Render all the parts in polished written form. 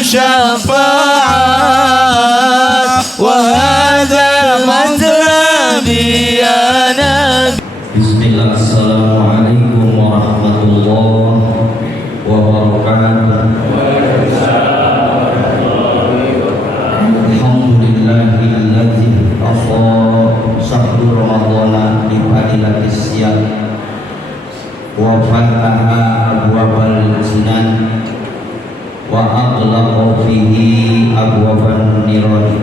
شفاعة وهذا مطلبي يا نبي. بسم الله. Assalamualaikum warahmatullahi wabarakatuh. Alhamdulillahilladzi afdha sahru ramadhana bi fadilatis siyam wa fataha abwabal jinan wa aghlaqa fihi abwaban nirani.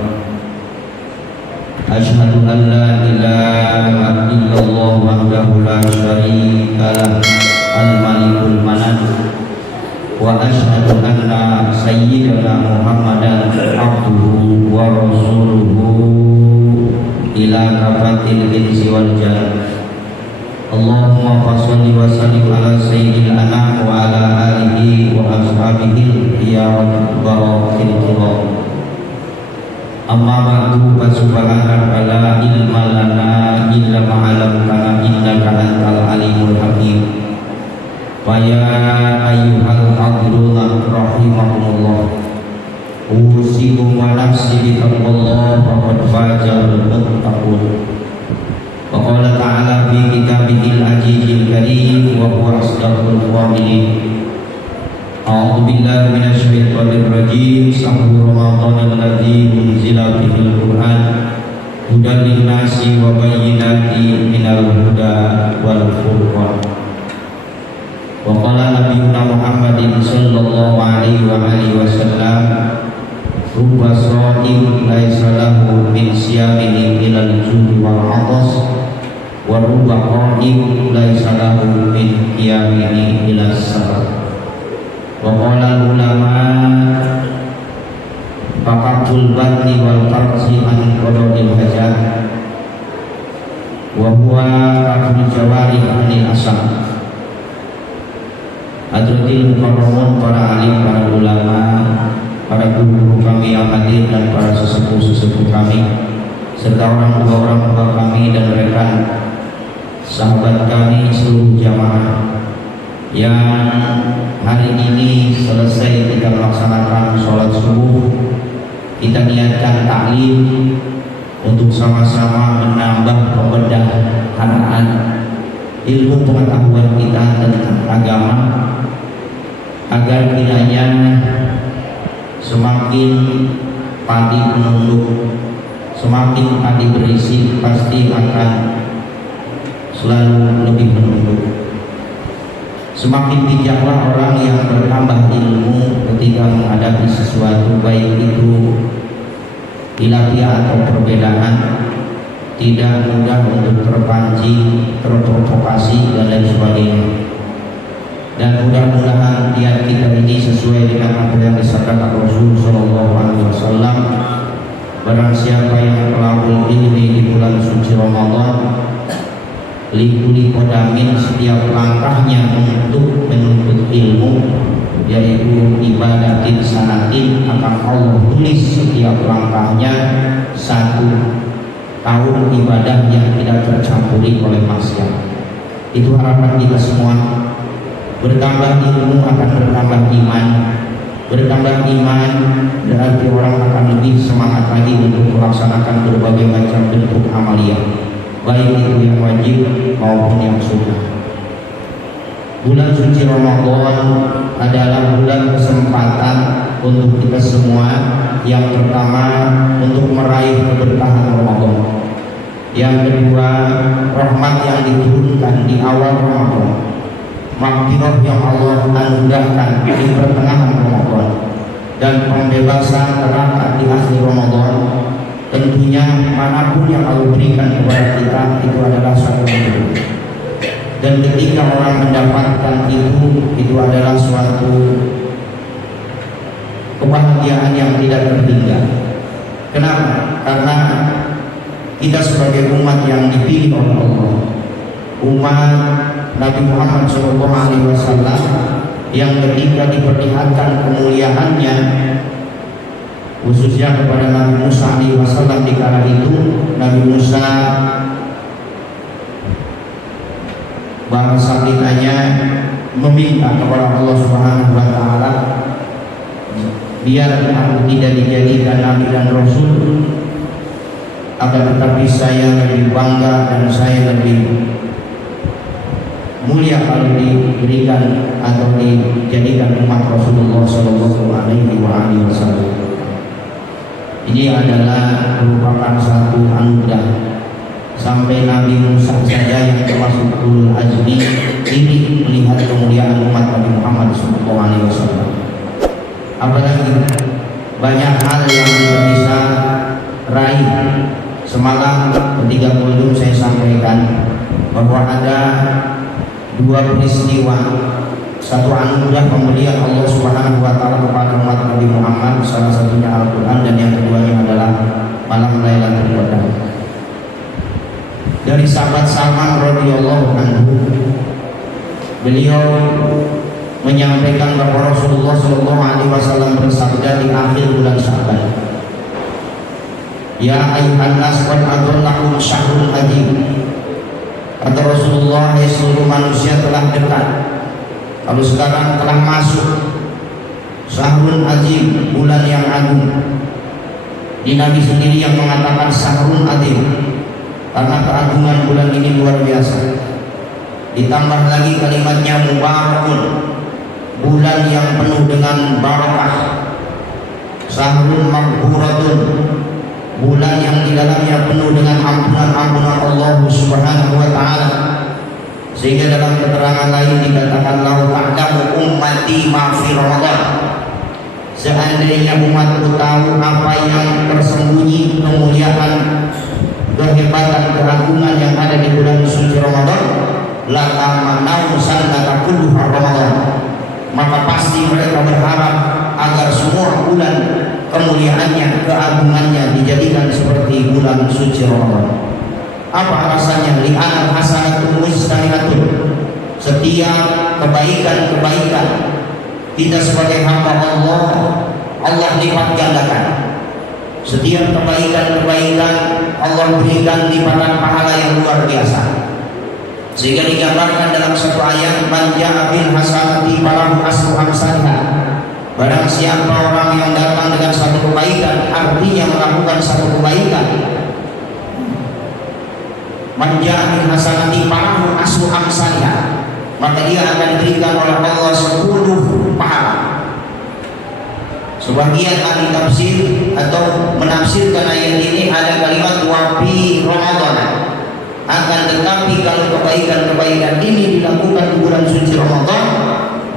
Asyhadu an la ilaha illallah wahdahu la syarika lah al-malikul manan wa asyhadu anna sayyidana Muhammadan abduhu wa rasuluhu ila kafatil insi wal jan. Allahumma fasholli wa sallim ala sayyidil anam wa ala alihi wa ashabihi ya barakil qulub. Amma ba'du fa subhanaka la ilma lana illa ma 'allamtana innaka antal alimul hakim. Wa ya ayyuhal hadirun rahimakumullah, usikum wa nafsi bi taqwallah faqad fazal muttaqun. Wa qala ta'ala fi kitabihil azizil karim wa huwa asdaqul qa'ilin. A'udzu billahi minasy syaithanir rajim. Sahru ramadhanal ladzi unzila fihil qur'an hudan linnasi wa bayyinatin minal huda wal furqan. Wa qala nabiyuna Muhammadin sallallahu alaihi wa alihi wasallam rubba sha'im laisa lahu min siyamihi ilal judi wal 'atas wa rubba qa'im laisa lahu min qiyamihi ilas sabar. Wa qala ulama faqatul batni wal farsi an qadil hajat wa huwa kaful jawari anil asam. Hadratil mukarramun, para alim, para ulama, para guru kami yang hadir dan para sesepuh-sesepuh kami serta orang tua kami dan rekan sahabat kami seluruh jamaah yang hari ini selesai kita melaksanakan sholat subuh, kita niatkan taklim untuk sama-sama menambah pembedahan ilmu pengetahuan kita tentang agama agar kiranya semakin padi menunduk, semakin padi berisi pasti akan selalu lebih menunduk. Semakin bijaklah orang yang bertambah ilmu ketika menghadapi sesuatu, baik itu khilafiyah atau perbedaan, tidak mudah untuk terpancing, terprovokasi dan lain sebagainya. Dan mudah-mudahan niat kita ini sesuai dengan apa yang disabdakan Rasul Shallallahu Alaihi Wasallam. Barang siapa yang melakukan ilmi di bulan suci Ramadan, likuli kodamin, setiap langkahnya untuk menuntut ilmu, yaitu ibadatin sanatin, akan Allah tulis setiap langkahnya satu tahun ibadah yang tidak tercampuri oleh maksiat. Itu harapan kita semua. Bertambah ilmu akan bertambah iman. Bertambah iman berarti orang akan lebih semangat lagi untuk melaksanakan berbagai macam bentuk amalia, baik itu yang wajib maupun yang sunnah. Bulan suci Ramadan adalah bulan kesempatan untuk kita semua. Yang pertama, untuk meraih keberkahan Ramadan. Yang kedua, rahmat yang diturunkan di awal Ramadan, maghfirah yang Allah anugerahkan di pertengahan Ramadan, dan pembebasan neraka di akhir Ramadan. Tentunya manapun yang Allah berikan kepada kita itu adalah suatu anugerah. Dan ketika orang mendapatkan itu adalah suatu kebahagiaan yang tidak terhingga. Kenapa? Karena kita sebagai umat yang dipilih oleh Allah, umat Nabi Muhammad SAW, yang ketika diperlihatkan kemuliaannya khususnya kepada Nabi Musa SAW di kala itu, Nabi Musa bahasa kitanya meminta kepada Allah Subhanahu wa taala biar aku tidak dijadikan nabi dan rasul, akan tetapi saya lebih bangga dan saya lebih mulia kalau diberikan atau dijadikan umat Rasulullah Shallallahu Alaihi Wasallam. Ini adalah merupakan satu anugerah. Sampai Nabi Musa saja yang termasuk ulul azmi ini melihat kemuliaan umat Nabi Muhammad Shallallahu Alaihi Wasallam. Apalagi banyak hal yang bisa raih. Semalam ketika kultum saya sampaikan bahwa ada dua peristiwa, satu anugerah pemberian Allah Subhanahu wa taala kepada umat Nabi Muhammad, salah satunya Al-Qur'an, dan yang keduanya adalah malam Lailatul Qadar. Dari sahabat Salman radhiyallahu anhu, beliau menyampaikan bahwa Rasulullah sallallahu alaihi wasallam bersabda di akhir bulan Sya'ban, "Ya ayyuhan nas qad adhallakum syahrul hadim." Kata Rasulullah, ya seluruh manusia telah dekat, kalau sekarang telah masuk Syahrul Azim, bulan yang agung. Di Nabi sendiri yang mengatakan Syahrul Azim karena keagungan bulan ini luar biasa. Ditambah lagi kalimatnya Mubarakun, bulan yang penuh dengan barakah. Syahrul Maghfuratun, bulan yang di dalamnya penuh dengan ampunan-ampunan Allah Subhanahu wa taala. Sehingga dalam keterangan lain dikatakan, "Lau ta'lamu ummati ma fi Ramadan." Seandainya umatku tahu apa yang tersembunyi, kemuliaan, kehebatan, keagungan yang ada di bulan suci Ramadan, la tamanau sanata kulluha Ramadan, maka pasti mereka berharap agar semua bulan kemuliaannya, keagungannya dijadikan seperti bulan suci Ramadan. Apa alasannya? Li'anal hasanatu mustami'atun, setiap kebaikan-kebaikan kita sebagai hamba Allah, Allah lipat gandakan. Setiap kebaikan-kebaikan Allah berikan lipatan pahala yang luar biasa. Sehingga digambarkan dalam satu ayat, "Man ja'a bil hasanati falahu asyru amsalha." Barang siapa orang yang datang dengan satu kebaikan, artinya melakukan satu kebaikan, "Man ja'a bil hasanati falahu asyru amsalha," maka dia akan diberikan oleh Allah 10 pahala. Sebagian ahli tafsir atau menafsirkan ayat ini ada kalimat "wa fi Ramadan." Akan tetapi kalau kebaikan-kebaikan ini dilakukan di bulan suci Ramadan,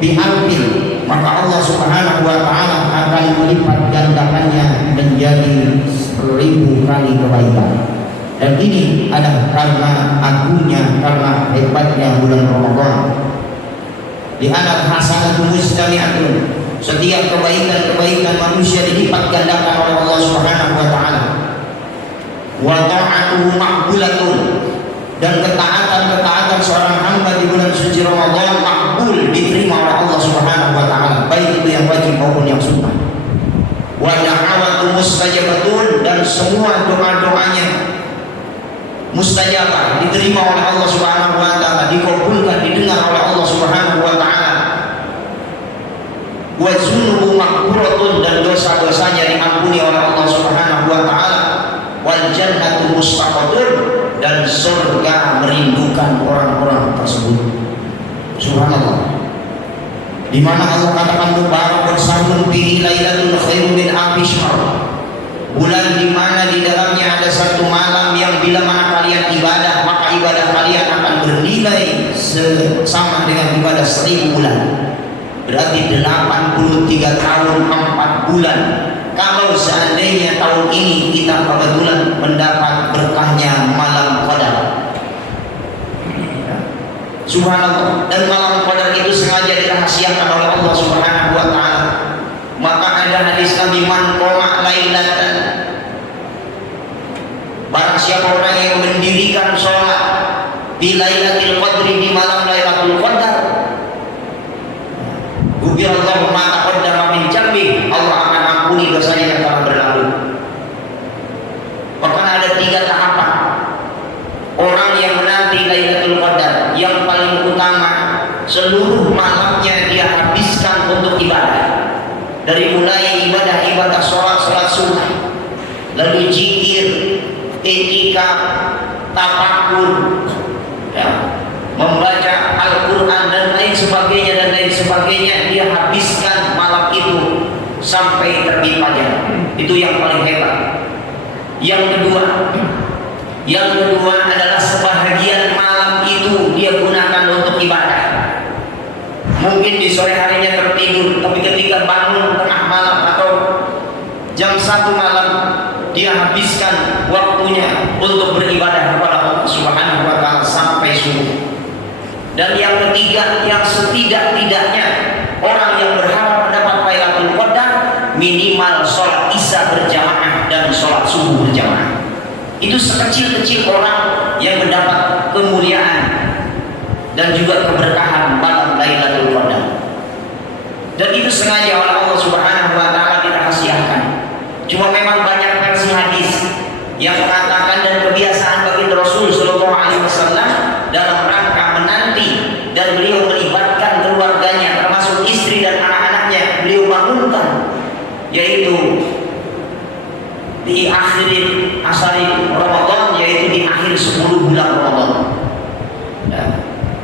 bi'alfil, maka Allah Subhanahu wa taala akan melipat gandakannya menjadi 1000 kali kebaikan. Dan ini adalah karena agungnya, karena hebatnya bulan Ramadan. Di anak hasanatu mustami'atun, setiap kebaikan-kebaikan manusia dilipat gandakan oleh Allah Subhanahu wa taala. Wa ta'atuhu maqbulatun, dan ketaatan-ketaatan seorang hamba di bulan suci Ramadan makbul, diterima oleh Allah Subhanahu wa taala, baik itu yang wajib maupun yang sunnah. Wa da'awatu mustajabatun, dan semua doa-doanya mustajabah, diterima oleh Allah Subhanahu wa taala, dikabulkan, didengar oleh Allah Subhanahu wa taala. Wa dzunubu maghfuratun, dan dosa-dosanya diampuni oleh Allah Subhanahu wa taala. Wal jannatu mustaqatun, dan surga merindukan orang-orang tersebut. Subhanallah. Di mana Allah katakan mubarakun syahrun fihi lailatul khairun min alfi syahr. Bulan di mana di dalamnya ada satu malam yang bila mana kalian ibadah, maka ibadah kalian akan bernilai sama dengan ibadah 1000 bulan. Berarti 83 tahun 4 bulan. Kalau seandainya tahun ini kita kebetulan mendapat berkahnya malam Qadar, subhanallah, dan malam Qadar itu sengaja dirahasiakan oleh Allah Subhanahu wa taala. Maka ada hadis Nabi, "Man qama lailatan," barang siapa orang yang mendirikan sholat di Lailatul Qadri, di malam Lailatul Qadar, ghufirallahu ma taqaddama min dzambi, Allah akan ampuni dosanya yang telah berlalu. Bahkan ada 3 tahapan orang yang menanti Lailatul Qadar. Yang paling utama, seluruh malamnya dia habiskan untuk ibadah. Dari mulai ibadah sunnah, lalu zikir, etika, tafakur, ya, membaca Al-Quran dan lain sebagainya, dia habiskan malam itu sampai terbit fajar. Itu yang paling hebat. Yang kedua adalah sebahagian malam itu dia gunakan untuk ibadah. Mungkin di sore harinya tertidur, tapi ketika bangun tengah malam atau jam 1 malam, dia habiskan waktunya untuk beribadah kepada Allah Subhanahu wa Ta'ala sampai subuh. Dan yang ketiga, yang setidak-tidaknya orang yang berharap mendapat Lailatul Qadar minimal sholat isya berjamaah dan sholat subuh berjamaah. Itu sekecil-kecil orang yang mendapat kemuliaan dan juga keberkahan malam Lailatul Qadar. Dan itu sengaja oleh Allah Subhanahu wa Ta'ala dirahasiakan. Cuma memang banyak versi hadis yang mengatakan dan kebiasaan baginda Rasul Shallallahu Alaihi Wasallam dalam rangka menanti dan beliau melibatkan keluarganya termasuk istri dan anak-anaknya, beliau bangunkan, yaitu di akhir Ramadan, yaitu di akhir 10 bulan Ramadan. Ya.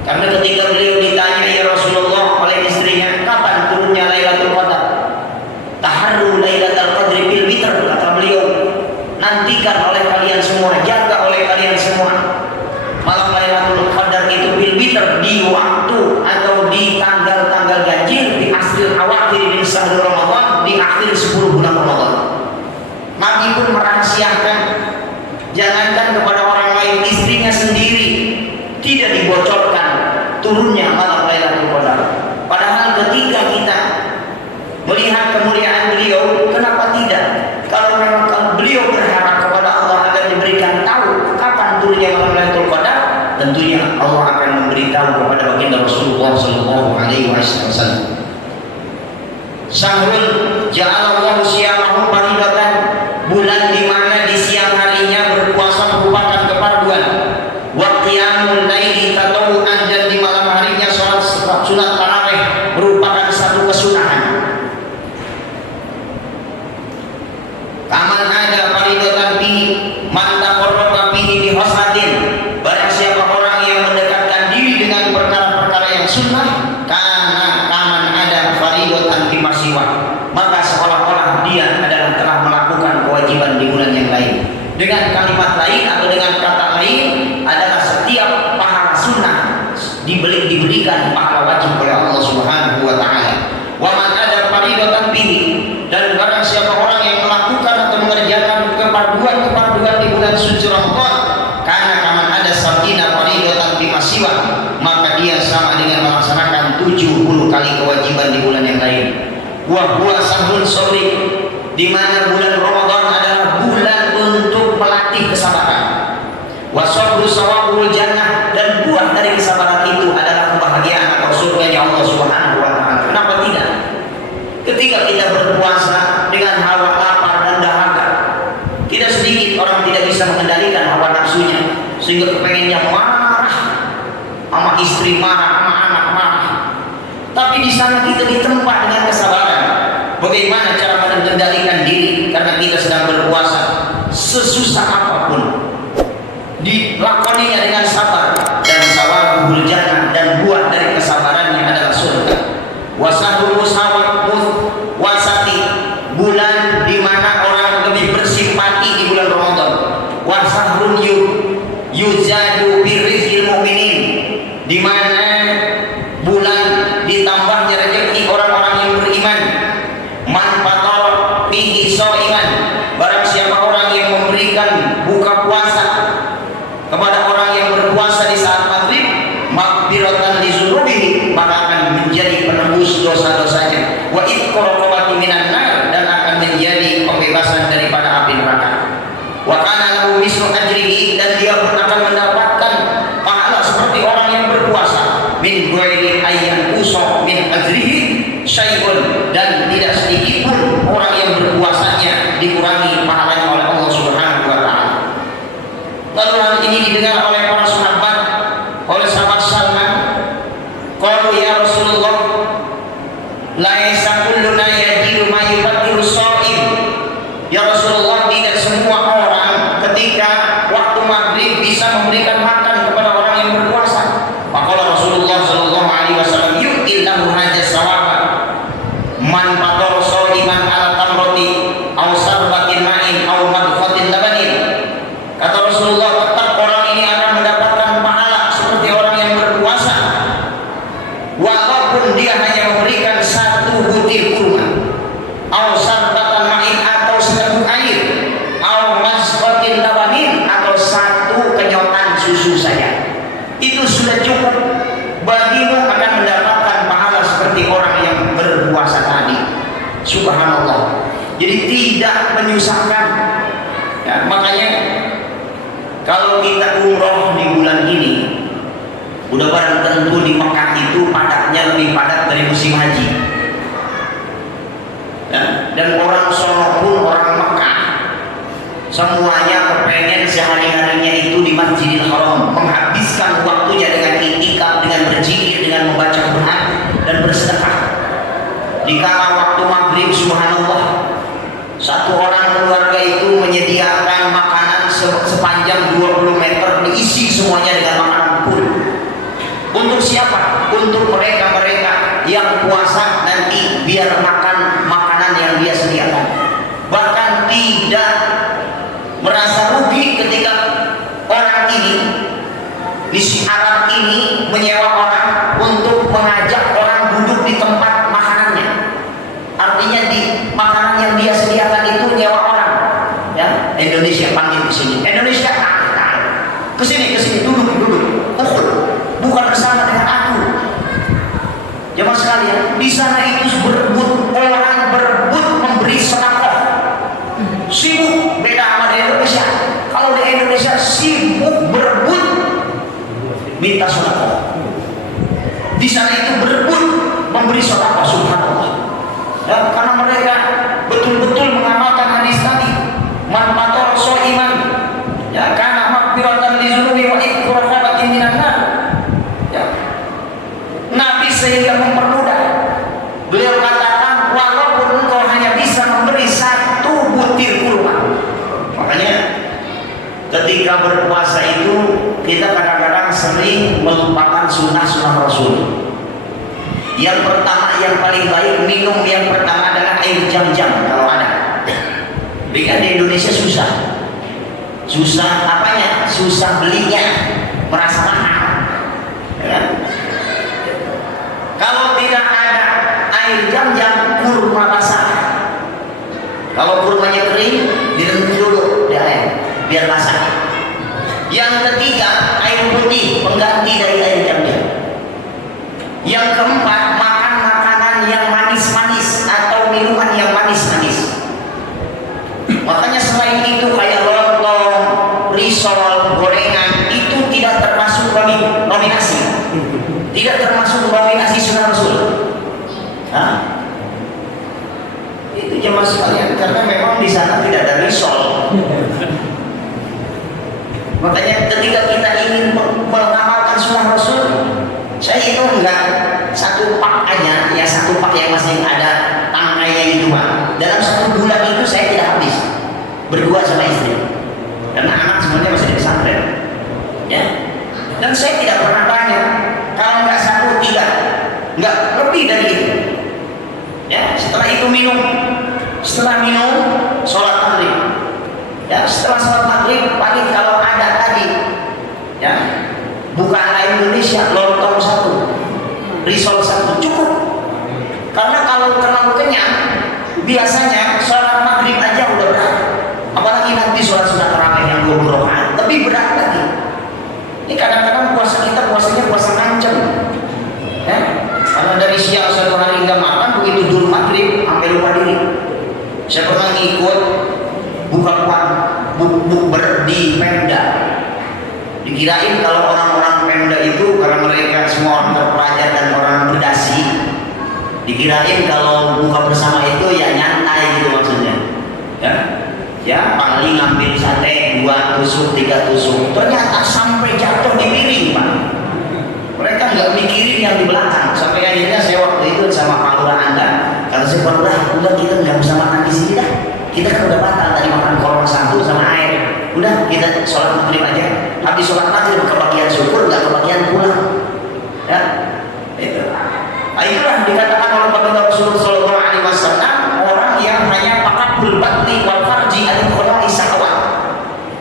Karena ketika beliau ditanya ya Rasulullah oleh istrinya, kapan turunnya Lailatul Qadar? Taharru Lailatul Qadri bil witr, kata beliau, nantikan oleh kalian semua, jaga oleh kalian semua malam Lailatul Qadar itu bil witr, di waktu atau di tanggal-tanggal ganjil, di akhir awakhir min syahr Ramadan, di akhir 10 bulan Ramadan. Nabi pun merahasiakan, jangankan kepada orang lain, istrinya sendiri tidak dibocorkan turunnya malam Lailatul Qadar. Padahal ketika kita melihat kemuliaan beliau, kenapa tidak? Kalau memang beliau berharap kepada Allah agar diberikan tahu kapan turunnya malam Lailatul Qadar, tentunya Allah akan memberitahu kepada baginda Rasulullah Sallallahu Alaihi Wasallam. Syahrul ja'alallahu siyamahu faridatan, bulan di mana di siang harinya berpuasa merupakan kefarduan. Wa qiyamul laili tatawuan, dan di malam harinya salat sunat tarawih merupakan satu kesunahan. Kaman ada faridatan bihi man taqarraba bihi bi hasadin, barang siapa orang yang mendekatkan diri dengan perkara-perkara yang sunnah, karena kaman ada faridatan bi masiwa, maka seolah-olah dia adalah telah melakukan kewajiban di bulan yang lain. Dengan kalimat lain atau dengan kata lain adalah setiap pahala sunnah diberikan pahala wajib oleh Allah Subhanahu wa Ta'ala. Wa man ada faridatan bihi, dan barang siapa orang yang melakukan atau mengerjakan kefarduan di bulan suci Ramadan, karena kaman ada sabina faridatan bi masiwa, maka dia sama dengan melaksanakan 70 kali kewajiban di bulan yang lain. Wa huwa sahrul sabri, di mana bulan Ramadan adalah bulan untuk melatih kesabaran. Wa sabru sawabul jannah, dan buah dari kesabaran itu adalah kebahagiaan atau surganya Allah Subhanahu wa Ta'ala. Kenapa tidak? Ketika kita berpuasa dengan hawa lapar dan dahaga, tidak sedikit orang tidak bisa mengendalikan hawa nafsunya sehingga kepengennya marah sama istri, marah sama anak, marah. Tapi di sana kita ditempa dengan kesabaran. Bagaimana cara mengendalikan diri karena kita sedang berpuasa? Sesusah apapun dilakoninya dengan sabar, dan sawabul jannah, dan buah dari kesabarannya adalah surga. Wasahrul wasati, bulan di mana orang lebih bersimpati di bulan Ramadan. Wasahrun yuzadu birrizqil mu'minin, di mana bulan ditambahnya rezeki orang-orang yang beriman. Man fatar fihi shaiman, barang siapa orang yang memberikan buka puasa kepada orang yang berpuasa di saat maghrib, maghfiratan li dzunubihi, maka akan menjadi penebus dosa-dosanya. Wa itqarrabati minan nar, dan akan menjadi pembebasan daripada api neraka. Wa kana lahu mislu ajrihi, dan dia pun akan mendapatkan pahala seperti orang yang berpuasa. Min ghairi ayyan usa min ajrihi syai'un, dan tidak sedikit pun orang yang berpuasanya dikurangi pahalanya oleh Allah Subhanahu wa Ta'ala. Lalu hal ini didengar oleh para sahabat, oleh sahabat Salman. Qalu ya Rasulullah, laisa kulluna yajidu ma yufatiru shaim. Ya maghrib bisa memberikan makan kepada orang yang berpuasa. Maka Rasulullah sallallahu alaihi wasallam yu'illahu hadza sawaba man fatar shaiman ala tamrati aw sarbatin ma'in aw madfatin labanin. Kata Rasulullah, tetap orang ini akan mendapatkan pahala seperti orang yang berpuasa walaupun dia hanya memberikan satu butir kurma, aw sarbatan ma'in atau seteguk air, aw masqatin labanin atau satu kenyotan susu saja. Itu sudah cukup bagimu akan mendapatkan pahala seperti orang yang berpuasa tadi. Subhanallah. Jadi tidak menyusahkan. Ya, makanya kalau kita umroh di bulan ini, udah barang tentu di Mekah itu padatnya lebih padat dari musim haji. Ya, dan orang sono pun orang Mekah semuanya kepengen sehari-harinya itu di Masjidil Haram, menghabiskan waktunya dengan iktikaf, dengan berzikir, dengan membaca Quran dan bersedekah. Di kala waktu maghrib, subhanallah, satu orang keluarga itu menyediakan makanan sepanjang 20 meter, diisi semuanya dengan makanan full. Untuk siapa? Untuk mereka-mereka yang puasa nanti biar makan makanan yang dia sediakan. Bahkan tidak merasa rugi ketika orang ini di si Arab ini menyewa orang untuk mengajak orang duduk di tempat makanannya. Artinya di makanan yang dia sediakan itu nyewa orang. Ya, Indonesia panggil ke sini. Indonesia ke sini duduk. Bukan bersama dengan aku. Jemaah sekalian, di sana itu orang berebut memberi sedekah. Sibuk, beda sama di Indonesia. Kalau di Indonesia sibuk berebut minta sedekah. Di sana itu berebut memberi sedekah, subhanallah. Ya, karena mereka betul-betul mengamalkan hadis tadi, man fatar shaiman ya kana maghfiratan li dzunubi wa iqrafatin minan nar. Ya. Nabi sehingga mempermudah. Beliau katakan, walaupun engkau hanya bisa memberi satu butir kurma. Makanya ketika berpuasa itu kita kadang-kadang sering melupakan sunnah-sunnah Rasul. Yang pertama, yang paling baik minum yang pertama adalah air jam-jam kalau ada. Tapi kan di Indonesia susah apanya? Susah belinya, merasa mahal. Ya. Kalau tidak ada air jam-jam, kurma basah. Kalau kurmanya kering, direndam dulu di air biar basah. Yang ketiga, air putih pengganti dari air jam-jam. Yang keempat, makan makanan yang manis-manis atau minuman yang manis-manis. Makanya selain itu kayak lontong, risol, gorengan itu tidak termasuk nominasi. Tidak termasuk nominasi sunnah Rasul. Hah? Itu jemaah sekalian, karena memang di sana tidak ada risol. Makanya ketika kita ingin mengamalkan sunnah Rasul, saya itu enggak satu pak aja, ya satu pak yang masih ada tangkainya itu Pak. Dalam satu bulan itu saya tidak habis berdua sama istri, karena anak sebenarnya masih di pesantren. Ya, dan saya tidak pernah tanya. Kalau nggak satu, tiga, nggak lebih dari itu. Ya, setelah itu minum, sholat maghrib. Ya, setelah sholat maghrib paling kalau ada tadi, ya, bukan ala Indonesia, lontong satu, risol satu, cukup. Karena kalau terlalu kenyang, biasanya sholat maghrib aja udah berat. Apalagi nanti sholat sunat tarawih yang 20 rakaat, lebih berat lagi. Ini kadang-kadang puasanya puasa ngancem. Ya? Karena dari siang satu hari nggak makan, begitu dulu maghrib sampai lupa diri. Saya pernah ngikut bukber di Pemda. Dikirain kalau orang-orang Pemda itu, karena mereka semua orang terpelajar dan orang berdasi, dikirain kalau buka bersama itu ya nyantai gitu maksudnya. Ya paling ngambil sate 2 tusuk 3 tusuk, ternyata sampai jatuh di piring Pak. Mereka nggak mikirin yang di belakang. Sampai akhirnya saya waktu itu sama Pak Lurah Anda, kata saya, Pak Lurah, udah kita nggak bisa makan di sini dah. Kita kan udah batal tadi makan kolong satu sama air. Udah kita sholat maghrib aja. Habis sholat maghrib kebagian syukur, nggak kebagian pulang. Ya, itu. Nah, itulah dikatakan oleh Baginda Rasulullah Shallallahu Alaihi Wasallam, orang yang hanya pakabul batni wal farji anil khola'i syahwat.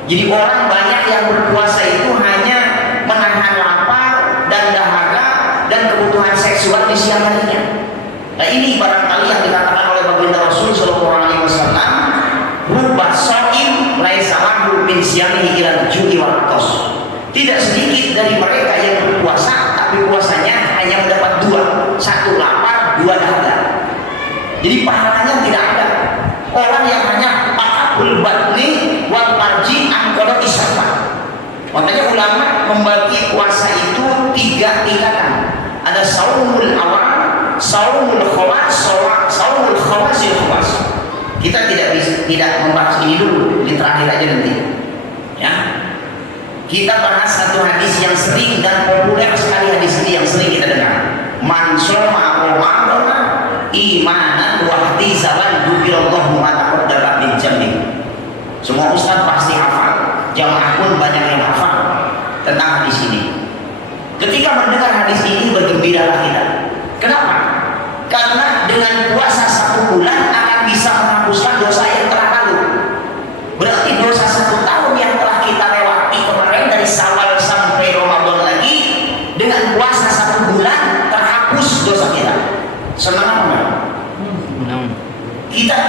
Jadi orang banyak yang berpuasa itu hanya menahan lapar dan dahaga dan kebutuhan seksual di siang harinya. Nah, ini barangkali yang dikatakan oleh Baginda Rasul Shallallahu Alaihi Wasallam, rubba shaim laisa lahu min siyamihi ila al-ju'i wal 'atash. Tidak sedikit dari mereka yang berpuasa tapi puasanya hanya mendapat dua, satu lapar, dua dahaga. Jadi pahalanya tidak ada. Orang yang hanya pakabul batni wal farji an qada'i syahwat. Makanya ulama membagi puasa itu tiga tingkatan. Ada saumul awal, saumul khawas, saumul khawasil khawas. Kita tidak membahas ini dulu, di terakhir aja nanti. Ya. Kita bahas satu hadis yang sering dan populer sekali, hadis ini yang sering kita dengar. Man shoma Ramadhana imanan wa ihtisaban dzukirallahu ma taqaddama min dzambi. Semua ustaz pasti hafal, jamaah pun banyak yang hafal tentang hadis ini. Ketika mendengar hadis ini bergembiralah kita. Kenapa? Karena dengan puasa 1 bulan akan bisa menghapuskan dosa yang telah lalu. Berarti dosa 1 tahun yang telah kita lewati kemarin dari Syawal sampai Ramadan lagi, dengan puasa 1 bulan terhapus dosa kita. Senang apa enggak? Kita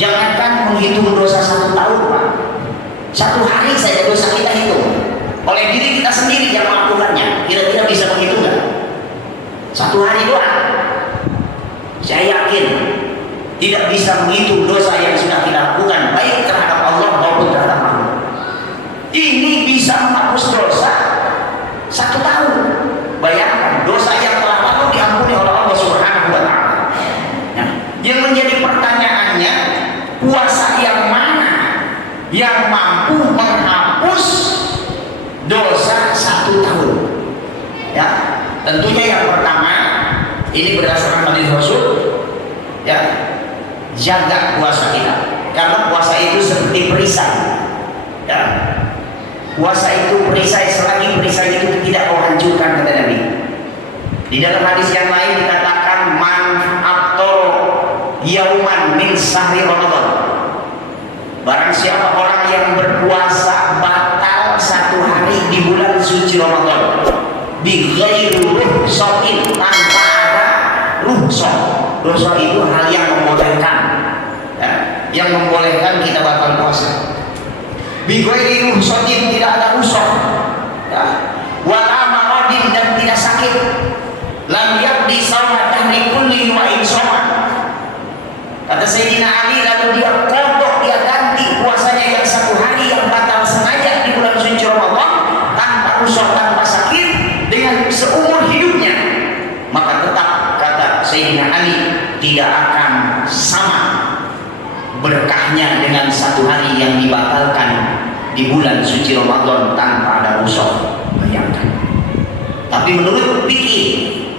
jangankan menghitung dosa 1 tahun, Pak. 1 hari saja dosa kita hitung. Oleh diri kita sendiri yang melakukannya, kira-kira bisa menghitung nggak? 1 hari doang. Saya yakin tidak bisa menghitung dosa yang sudah kita lakukan, baik terhadap Allah maupun terhadap makhluk. Ini bisa menghapus dosa 1 tahun. Bayangkan dosa yang telah lalu diampuni oleh Allah Subhanahu wa Ta'ala. Nah, yang menjadi pertanyaannya, puasa yang mana yang mampu menghapus dosa 1 tahun? Ya, tentunya yang pertama, ini berdasarkan hadis Rasul, ya, jaga puasa kita, karena puasa itu seperti perisai. Ya, puasa itu perisai, selagi perisai itu tidak kau hancurkan, kata Nabi. Di dalam hadis yang lain dikatakan, man aftar yauman min sahri Ramadan. Barang siapa orang yang berpuasa batal 1 hari di bulan suci Ramadan, bi ghairi rukhsatin, tanpa ada rukhsah. Rukhsah itu hal yang membolehkan, ya, yang membolehkan kita batal puasa. Bi ghairi rukhsatin, tidak ada rukhsah, ya. Wala maradin, dan tidak sakit. Lam yaqdi shawma dahri kulli wa in shawma. Kata Sayyidina Ali, lalu dia kodok, dia ganti puasanya yang 1 hari yang batal sengaja di bulan suci Ramadan tanpa rukhsah, tanpa sakit, dengan seumur hidupnya, maka tetap, kata Sayyidina Ali, tidak akan sama berkahnya dengan 1 hari yang dibatalkan di bulan suci Ramadan tanpa ada rukhsah. Bayangkan. Tapi menurut fikih,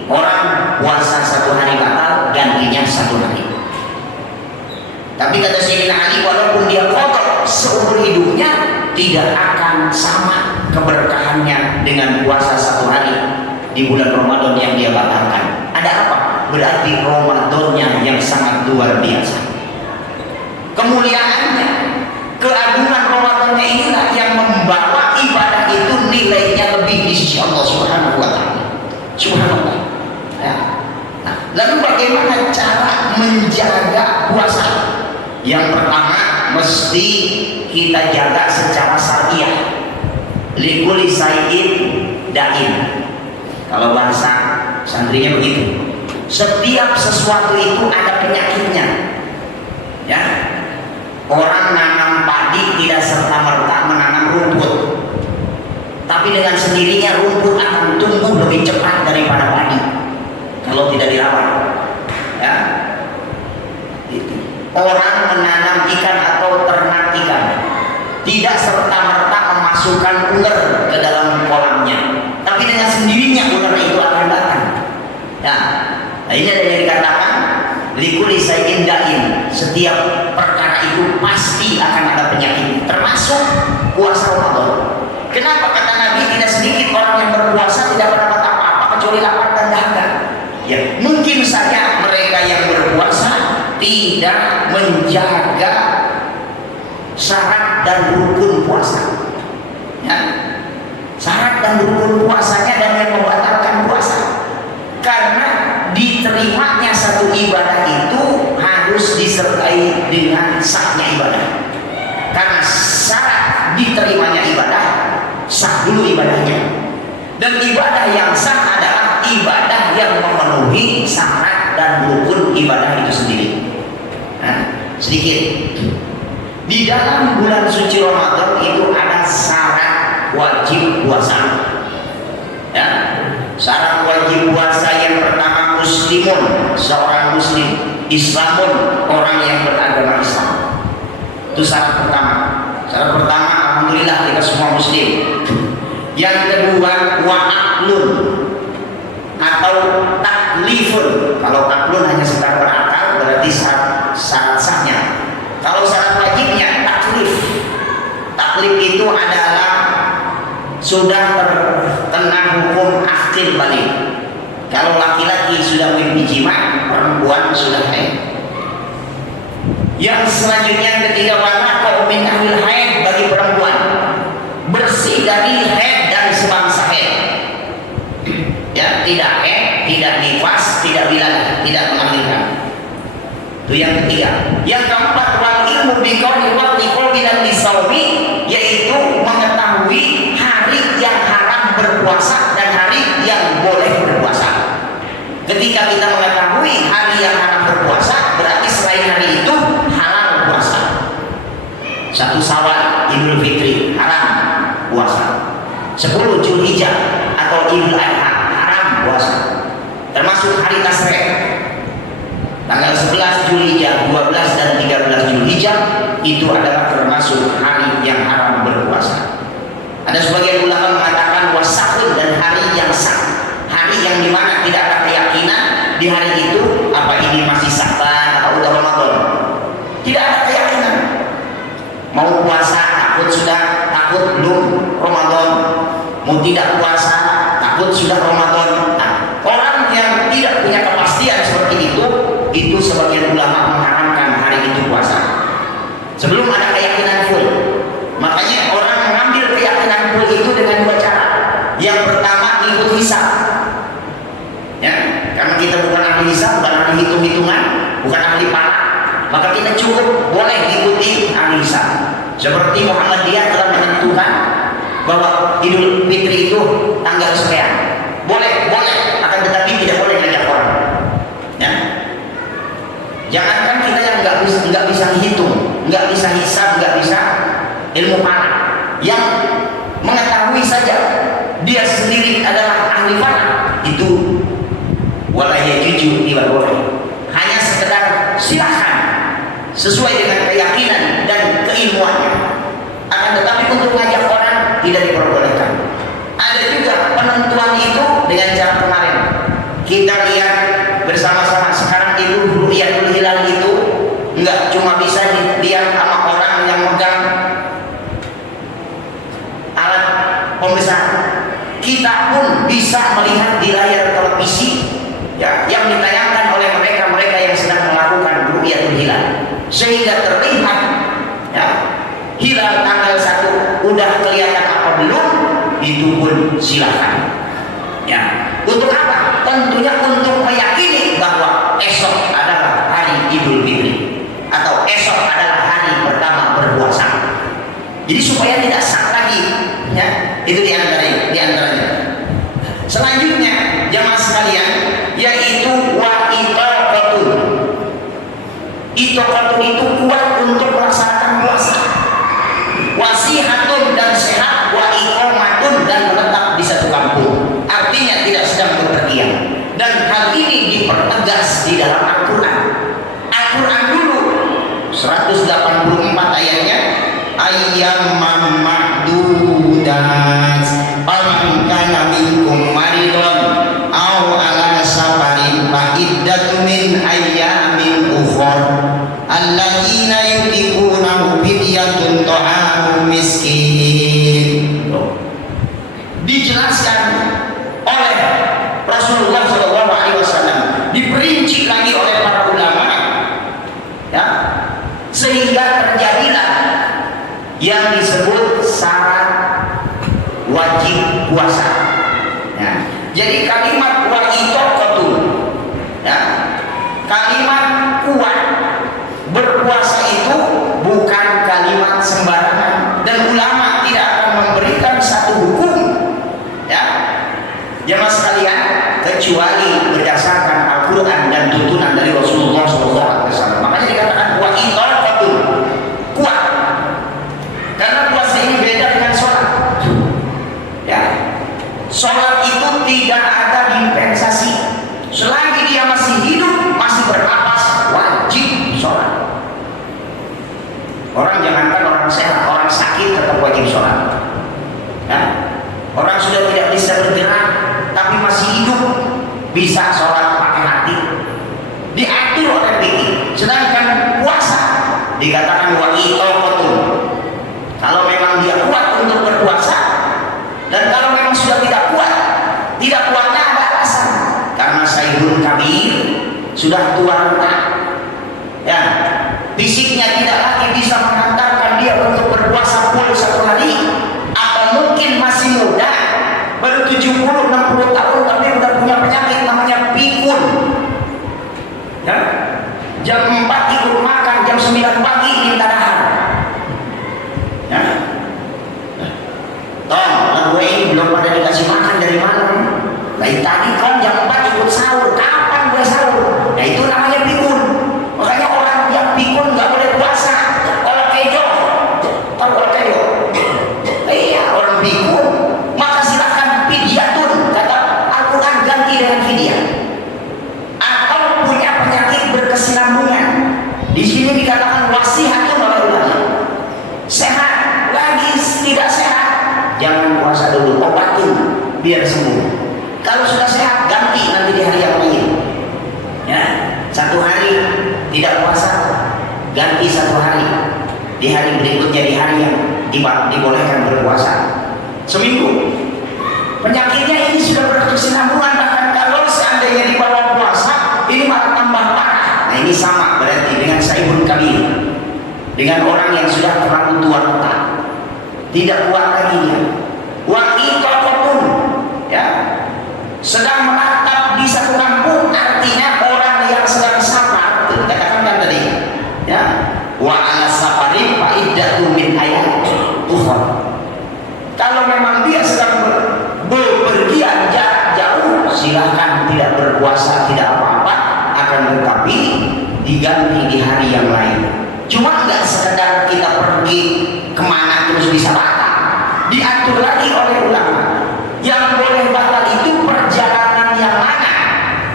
orang puasa 1 hari batal, gantinya 1 hari. Tapi kata Sayyidina Ali, walaupun dia kotor seumur hidupnya, tidak akan sama keberkahannya dengan puasa 1 hari di bulan Ramadan yang dia batalkan. Ada apa? Berarti Ramadannya yang sangat luar biasa. Kemuliaannya, keagungan Ramadannya inilah yang membawa ibadah itu nilainya lebih di sisi Allah Subhanahu wa Ta'ala. Subhanallah. Ya. Nah, lalu bagaimana cara menjaga puasa? Yang pertama, mesti kita jaga secara syariah. Likulli syai'in da'in. Kalau bahasa santrinya begitu. Setiap sesuatu itu ada penyakitnya. Ya. Orang nanam padi tidak serta-merta menanam rumput. Tapi dengan sendirinya rumput akan tumbuh lebih cepat daripada padi kalau tidak dirawat. Ya. Orang menanam ikan atau ternak ikan tidak serta-merta memasukkan ular ke dalam kolamnya, tapi dengan sendirinya ular itu akan datang. Nah, ini ada yang dikatakan Likuli sayin dain, setiap perkara itu pasti akan ada penyakit, termasuk puasa Ramadan. Kenapa kata Nabi tidak sedikit orang yang berpuasa tidak dapat apa-apa kecuali lapar dan dahaga? Ya, mungkin saja mereka yang berpuasa tidak menjaga syarat dan rukun puasa. Ya, syarat dan rukun puasanya dan yang membatalkan puasa. Karena diterimanya satu ibadah itu harus disertai dengan sahnya ibadah. Karena syarat diterimanya ibadah, sah dulu ibadahnya. Dan ibadah yang sah adalah ibadah yang memenuhi syarat dan rukun ibadah itu sendiri. Nah, sedikit. Di dalam bulan suci Ramadan itu ada syarat wajib puasa. Ya, syarat wajib puasa yang pertama muslimun, seorang muslim, islamun, orang yang beragama Islam. Itu syarat pertama. Syarat pertama, alhamdulillah kita semua muslim. Yang kedua, wa'aklun atau taklifun. Kalau taklun hanya sekedar berakal, berarti syarat sahnya. Kalau syarat wajibnya taklif. Taklif itu adalah sudah terkena hukum akil balik. Kalau laki-laki sudah mimpi jima, perempuan sudah haid. Yang selanjutnya ketiga, wala qaumin ahlil haid, bagi perempuan bersih dari haid dan sebangsa haid. Ya, tidak haid, tidak nifas, tidak biladah, tidak melahirkan. Itu yang ketiga. Yang keempat, wal ilmu biqauli waqti qalbi dan lisawmi, yaitu mengetahui hari yang haram berpuasa dan hari yang boleh berpuasa. Ketika kita mengetahui hari yang haram berpuasa, berarti selain hari itu halal puasa. 1 Syawal, Idul Fitri haram puasa. 10 Zulhijjah atau Idul Adha haram puasa. Termasuk hari Tasyrik. Tanggal 11 Zulhijjah, 12 dan 13 Zulhijjah itu adalah termasuk hari yang haram berpuasa. Ada sebagian ulama mengatakan wasahun, dan hari yang sah, hari yang dimana tidak ada keyakinan di hari itu apa ini masih Sa'ban atau udah Ramadan. Tidak ada keyakinan. Mau puasa takut sudah, takut belum Ramadan. Mau tidak puasa takut sudah Ramadan. Nah, orang yang tidak punya kepastian seperti itu sebagian ulama mengharamkan hari itu puasa sebelum ada keyakinan full. Makanya orang mengambil keyakinan full itu dengan 2 cara. Yang pertama, ikut hisab. Ya, karena kita bukan ahli hisab, bukan ahli hitung-hitungan, bukan ahli palak, maka kita cukup boleh ikuti ahli hisab. Seperti Muhammadiyah telah menentukan bahwa Idul Fitri itu tanggal sekian. Boleh, akan tetapi tidak boleh ngajak orang. Ya. Jangankan kita yang nggak bisa hitung, nggak bisa hisab, nggak bisa ilmu falak, yang mengetahui saja dia sendiri adalah ahli falak, itu walaya jujur tidak boleh. Hanya sekedar silakan sesuai dengan keyakinan dan keilmuannya. Akan tetapi untuk mengajak orang tidak diperbolehkan. Ada juga penentuan itu dengan cara kemarin kita lihat bersama-sama. Sekarang itu ru'yatul hilal itu enggak cuma bisa dilihat sama orang yang megang alat pembesar. Kita pun bisa melihat di layar televisi ya, yang ditayangkan oleh mereka yang sedang melakukan ru'yatul hilal, sehingga terlihat ya, hilal tanggal 1 udah kelihatan apa belum, itu pun silakan. Ya, untuk apa? Tentunya untuk meyakini bahwa esok adalah hari Idul Fitri atau esok adalah hari pertama berpuasa. Jadi supaya tidak sah lagi, ya, itu diantaranya. Selanjutnya jamaah sekalian, yaitu wa itaqatun. Itaqatun itu kuat untuk melaksanakan puasa. Wasihatun, dan sehat, wa iqamatun, dan menetap di satu kampung. Artinya tidak sedang berpergian. Dan hal ini dipertegas di dalam Al-Quran. Al-Quran dulu 184 ayatnya, ayyamam ma'dudat faman kana minkum maridun aw ala safarin fa iddatun min ayyamin dijelaskan oleh Rasulullah SAW, diperinci lagi oleh para ulama, ya, sehingga terjadilah yang disebut syarat wajib puasa. Ya. Jadi kalimat wa'itoqatul, ya, kalimat kuat berpuasa itu bukan kalimat sembarangan, dan ulama tidak akan memberikan satu hukum, ya, jemaah sekalian, kecuali berdasarkan Al-Quran dan tuntunan dari Rasulullah SAW. Makanya dikatakan wa'itoqatul, kuat, karena puasa ini beda dengan sholat. Ya, sholat itu tidak ada dispensasi. Selagi dia masih hidup, masih bernapas, wajib sholat. Orang jangankan orang sehat, orang sakit tetap wajib sholat. Ya, orang sudah tidak bisa bergerak tapi masih hidup, bisa sholat pakai hati, diatur oleh fikih. Sedangkan puasa dikatakan wa'itoqatul, kalau memang dia kuat untuk berpuasa, dan kalau memang sudah tidak kuat, tidak kuatnya ada alasan, karena sayyidun kabir, sudah tua renta, ya, fisiknya tidak lagi bisa mengantarkan dia untuk berpuasa full satu hari, atau mungkin masih muda, baru 70-60 tahun tapi udah punya penyakit namanya pikun, ya, jam 4 ikut makan, jam 9 pagi minta dahar, ya. Toh, gue ini belum pada dikasih makan dari malam. Dari tadi kan jam 4 ikut sahur, kapan gue sahur? Nah itu namanya pikun. Makanya orang yang pikun nggak boleh puasa. Orang kejo, tahu orang kejo? Iya, orang pikun. Maka silakan fidyatun, kata Al-Quran, ganti dengan fidyah. Atau punya penyakit berkesinambungan. Di sini dikatakan wasihatun oleh ulama. Sehat, lagi tidak sehat, jangan puasa dulu, obatin biar sembuh. Kalau sudah sehat, ganti nanti di hari yang lain. Ya, satu hari tidak puasa, ganti satu hari. Di hari berikutnya, di hari yang dibolehkan berpuasa. Seminggu. Penyakitnya ini sudah berkesinambungan, bahkan kalau seandainya di bawah puasa, ini malah tambah parah. Nah ini sama berarti dengan saibun kabir, dengan orang yang sudah terlalu tua renta, tidak kuat lagi dia. Wa'itoqatul, ya, sedang menatap di satu kampung, artinya orang yang sedang safar, katakan kan tadi, ya, wa ala safarin fa iddatu min ayat ukhra. Kalau memang dia sedang bepergian jarak jauh, silahkan tidak berpuasa, tidak apa-apa, akan tetapi diganti di hari yang lain. Cuma nggak sekedar kita pergi kemana terus bisa batal, diatur lagi oleh ulama. Yang boleh batal itu perjalanan yang mana?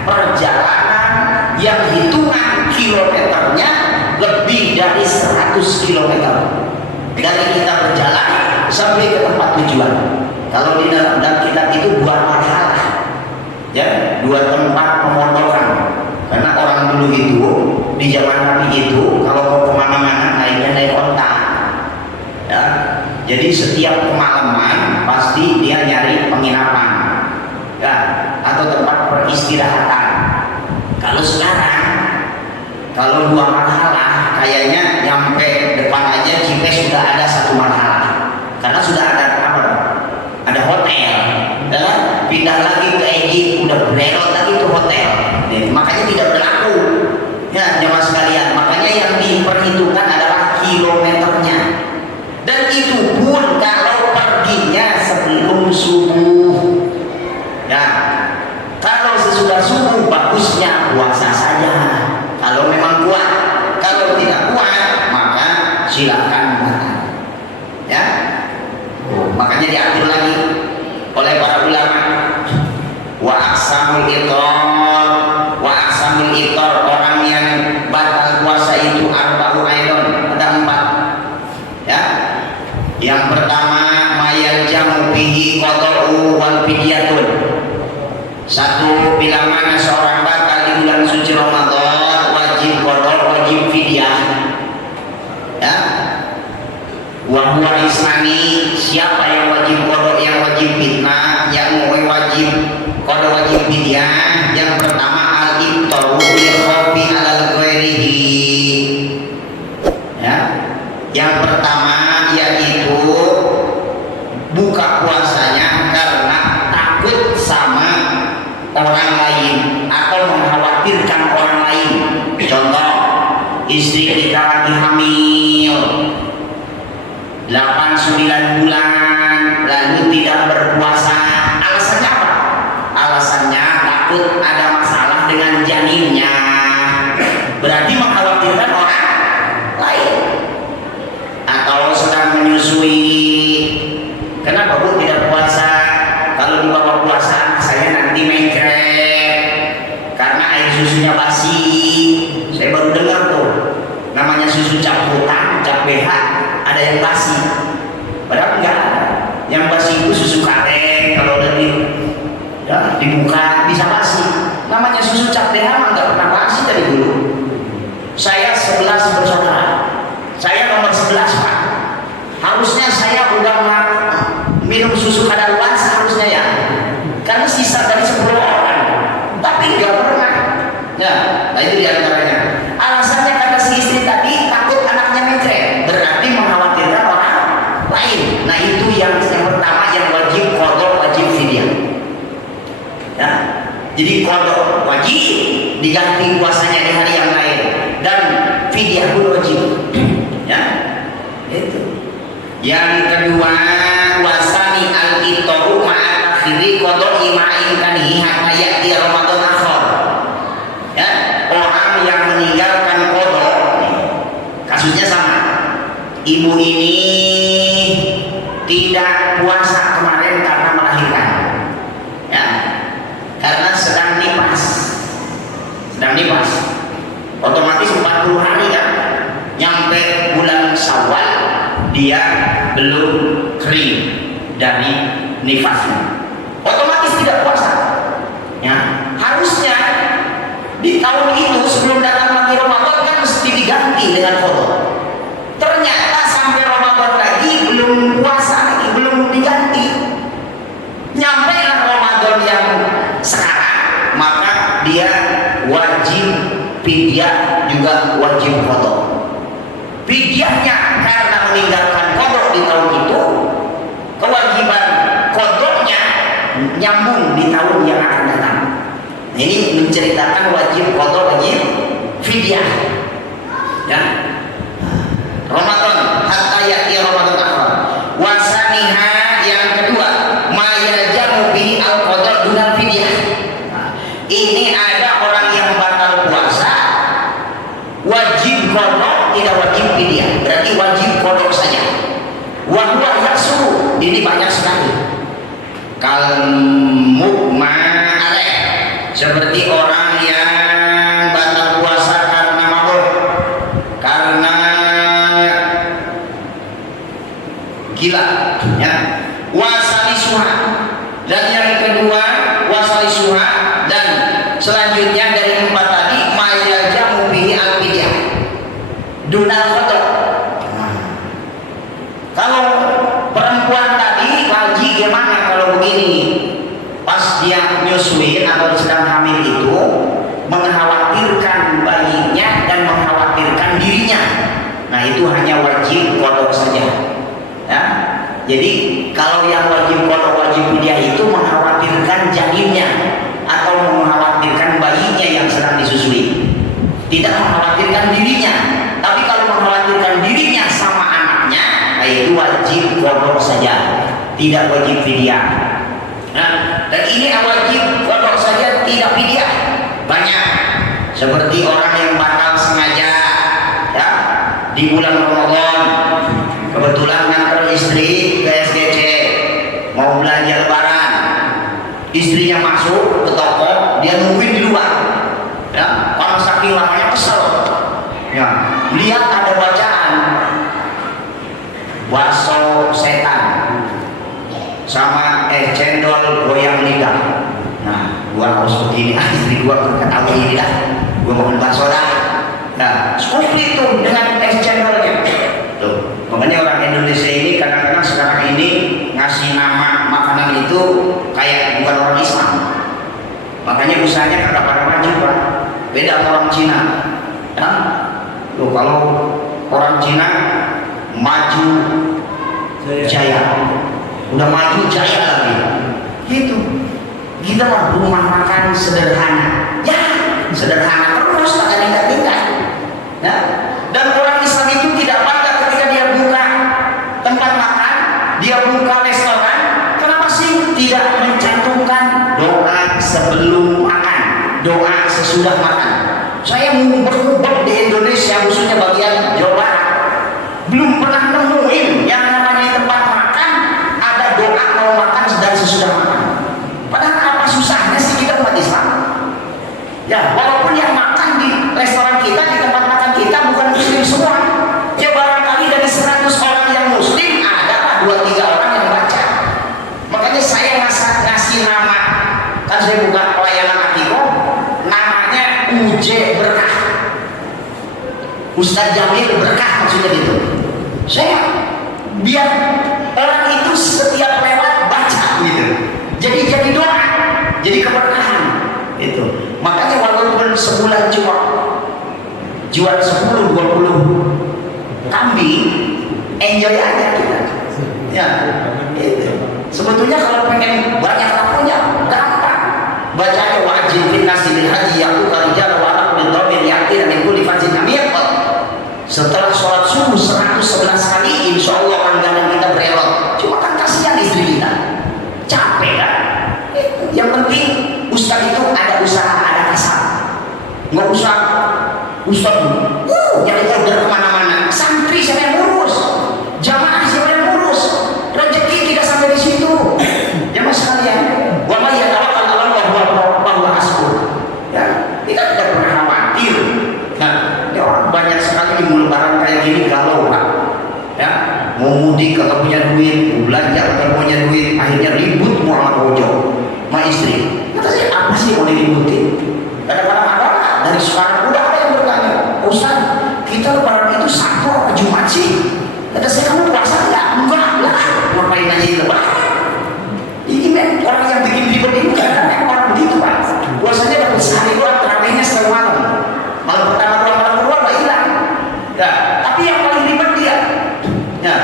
Perjalanan yang hitungan kilometernya lebih dari 100 kilometer. Dari kita berjalan sampai ke tempat tujuan. Kalau di dalam kitab itu 2 marhalah, ya, 2 tempat pemondokan. Karena orang dulu itu di zaman Nabi itu kalau mau kemana-mana naik onta, ya. Jadi setiap kemalaman pasti dia nyari penginapan, ya, atau tempat peristirahatan. Kalau sekarang, kalau 2 marhalah, kayaknya nyampe depan aja Cipes sudah ada 1 marhalah, karena sudah ada apa? Ada hotel, ya. Pindah lagi ke Egypt, udah berelot lagi ke hotel. Jadi, makanya tidak berlaku, ya jemaah sekalian. Makanya yang diperhitungkan adalah kilometernya. Dan itu pun kalau perginya sebelum subuh, ya. Kalau sesudah subuh bagusnya puasa saja. Kalau memang kuat, kalau tidak kuat maka silakan batal. Ya, makanya diatur lagi oleh para ulama. Wa aqsamul itar, orang yang batal puasa itu arba'u aidon, ada 4. Ya. Yang pertama mayal jamu bihi qada'u wal fidyatun. 1, bila mana seorang batal di bulan suci Ramadan, wajib qada', wajib fidyah. Ya. Wa huwa isnani, siapa yang wajib qada', yang wajib fitnah, istri kita lagi hamil 8-9 bulan lalu tidak berpuasa, alasannya apa? Alasannya takut ada masalah dengan janinnya, berarti mengkhawatirkan orang lain. Atau sedang menyusui, kenapa Bu tidak puasa? Kalau di bawah puasa anak saya nanti mencret karena air susunya basi. Saya baru dengar tuh, namanya susu cap hutan, cap BH, ada yang basi. Padahal enggak, yang basi itu susu karet, kalau udah dibuka bisa basi. Namanya susu cap BH mah nggak pernah basi dari dulu. Saya 11 bersaudara, saya nomor 11 Pak. Harusnya saya udah minum susu kadaluarsa harusnya ya, karena sisa dari 10 orang, tapi nggak pernah. Ya, nah itu diantaranya. Alasannya karena si istri tadi takut anaknya mencret, berarti mengkhawatirkan orang lain. Nah itu yang pertama yang wajib qadha, wajib fidyah. Ya, jadi qadha wajib diganti puasanya di hari yang lain, dan fidyah pun wajib. Ya, itu. Yang kedua, wasani al-itaru ma'a akhiri qadha ma'in kanihi hatta ya'ti Ramadan akhir. Ya, orang yang meninggalkan qadha, kasusnya sama. Ibu ini tidak puasa kemarin karena melahirkan. Ya, karena sedang nipas. Otomatis 40 hari kan, nyampe bulan Syawal dia belum kering dari nifasnya, otomatis tidak puasa. Ya, harusnya di tahun itu sebelum datang lagi Ramadan kan mesti diganti dengan qadha. Ternyata sampai Ramadan lagi belum puasa lagi, belum diganti. Nyampe Ramadan yang sekarang, maka dia wajib fidyah, juga wajib qadha. Fidyahnya karena meninggalkan qadha di tahun itu, kewajiban qadhanya nyambung di tahun yang akan datang. Nah, ini menceritakan wajib qadha, wajib fidyah. Ya, Ramadan hatta ya'ti Ramadan akhir. Wasaniha yang kedua, ma yaljamu bi al-qadha dunal fidyah. Ini ada orang yang batal puasa wajib qadha, tidak wajib fidyah, berarti wajib qadha saja. Wa huwa yasru, ini banyak sekali. Kal mukma alaih, seperti orang yang batal puasa karena mabuk, karena gila, ya. Wasalisuha, dan yang kedua wasalisuha, dan selanjutnya dari 4 tadi mayaljamu bihi al-fidyah dunal qadha. Kalau perempuan tadi wajib gimana kalau begini? Pas dia nyusuin atau sedang hamil itu mengkhawatirkan bayinya dan mengkhawatirkan dirinya. Nah itu hanya wajib qadha saja. Ya. Jadi kalau yang wajib qadha, wajib fidyah itu mengkhawatirkan janinnya atau mengkhawatirkan bayinya yang sedang disusui, tidak mengkhawatirkan dirinya. Tapi kalau mengkhawatirkan dirinya sama anaknya, nah itu wajib qadha saja, tidak wajib fidyah. Nah, dan ini wajib qadha saja, tidak fidyah. Banyak, seperti orang yang batal sengaja, ya, di bulan Ramadan, kebetulan nganter istri ke SGC mau belanja lebaran, istrinya masuk ke toko, dia nungguin di luar, ya, orang saking lamanya kesel, ya, lihat ada bacaan bakso setan sama cendol goyang lidah. Nah, gua harus begini, istri gua ketahui ini dah, gua mau bakso dah. Nah, komplit tuh dengan cendolnya. Tuh, makanya orang Indonesia ini kadang-kadang sekarang ini ngasih nama makanan itu kayak bukan orang Islam. Makanya usahanya kagak pada maju, Pak. Beda sama orang Cina. Ya? Loh, kalau orang Cina maju jaya, udah maju jaya lagi. Gitu. Kita mah rumah makan sederhana. Ya, sederhana terus, tak ada tingkat-tingkat. Ya, sesudah makan. Saya ngumpet-ngumpet di Indonesia, khususnya bagian Jawa Barat, belum pernah nemuin yang namanya tempat makan ada doa mau makan dan sesudah makan. Padahal apa susahnya sih kita umat Islam? Ya, walaupun yang makan di restoran kita, di tempat makan kita bukan muslim semua. Ya barangkali dari 100 orang yang muslim ada 2-3 orang yang baca. Makanya saya ngasih nama, kan saya buka pelayanan akikoh, namanya UJ Berkah, Ustadz Jamil Berkah, maksudnya gitu. Saya biar orang itu setiap lewat baca gitu, jadi doa, jadi keberkahan itu. Makanya walaupun sebulan cuma jual 10-20 kambing, enjoy aja kita. Ya, itu. Sebetulnya kalau pengen banyak lakunya gampang. Bacanya wajib finasi bil haji yaqul rijal wa ala kulli dhamir yaqti min kulli fajin amir. Setelah sholat subuh 111 kali, insya Allah langganan kita berelok. Cuma kan kasihan istri kita, capek kan? Yang penting ustaz itu ada usaha, ada kasar. Nggak usah ustaz yang order kemana-mana. Santri siapa yang ngurus? Jamaah siapa yang ngurus? Rezeki tidak sampai di situ. Jamaah sekalian, wa may yatawakkal 'ala Allah wa huwa hasbuh. Ya, kita tidak pernah khawatir. Nah, ini orang banyak sekali di mulut barang kayak gini galau, Pak. Ya, mau mudik kagak punya duit, mau belanja kagak punya duit, akhirnya ribut mau sama bojo, sama istri. Kata saya, apa sih mau diributin? Kadang-kadang ada dari sekarang udah ada yang bertanya, Ustaz, kita lebaran itu Sabtu apa Jumat sih? Kata saya, kamu puasa enggak? Enggak lah, ngapain aja di lebaran? Ini memang orang yang bikin ribet ini kadang-kadang orang begitu, Pak. Puasanya dapat sehari doang, terawihnya setengah malam. Malam pertama doang, malam kedua nggak hilang. Ya, tapi yang paling ribet dia. Ya,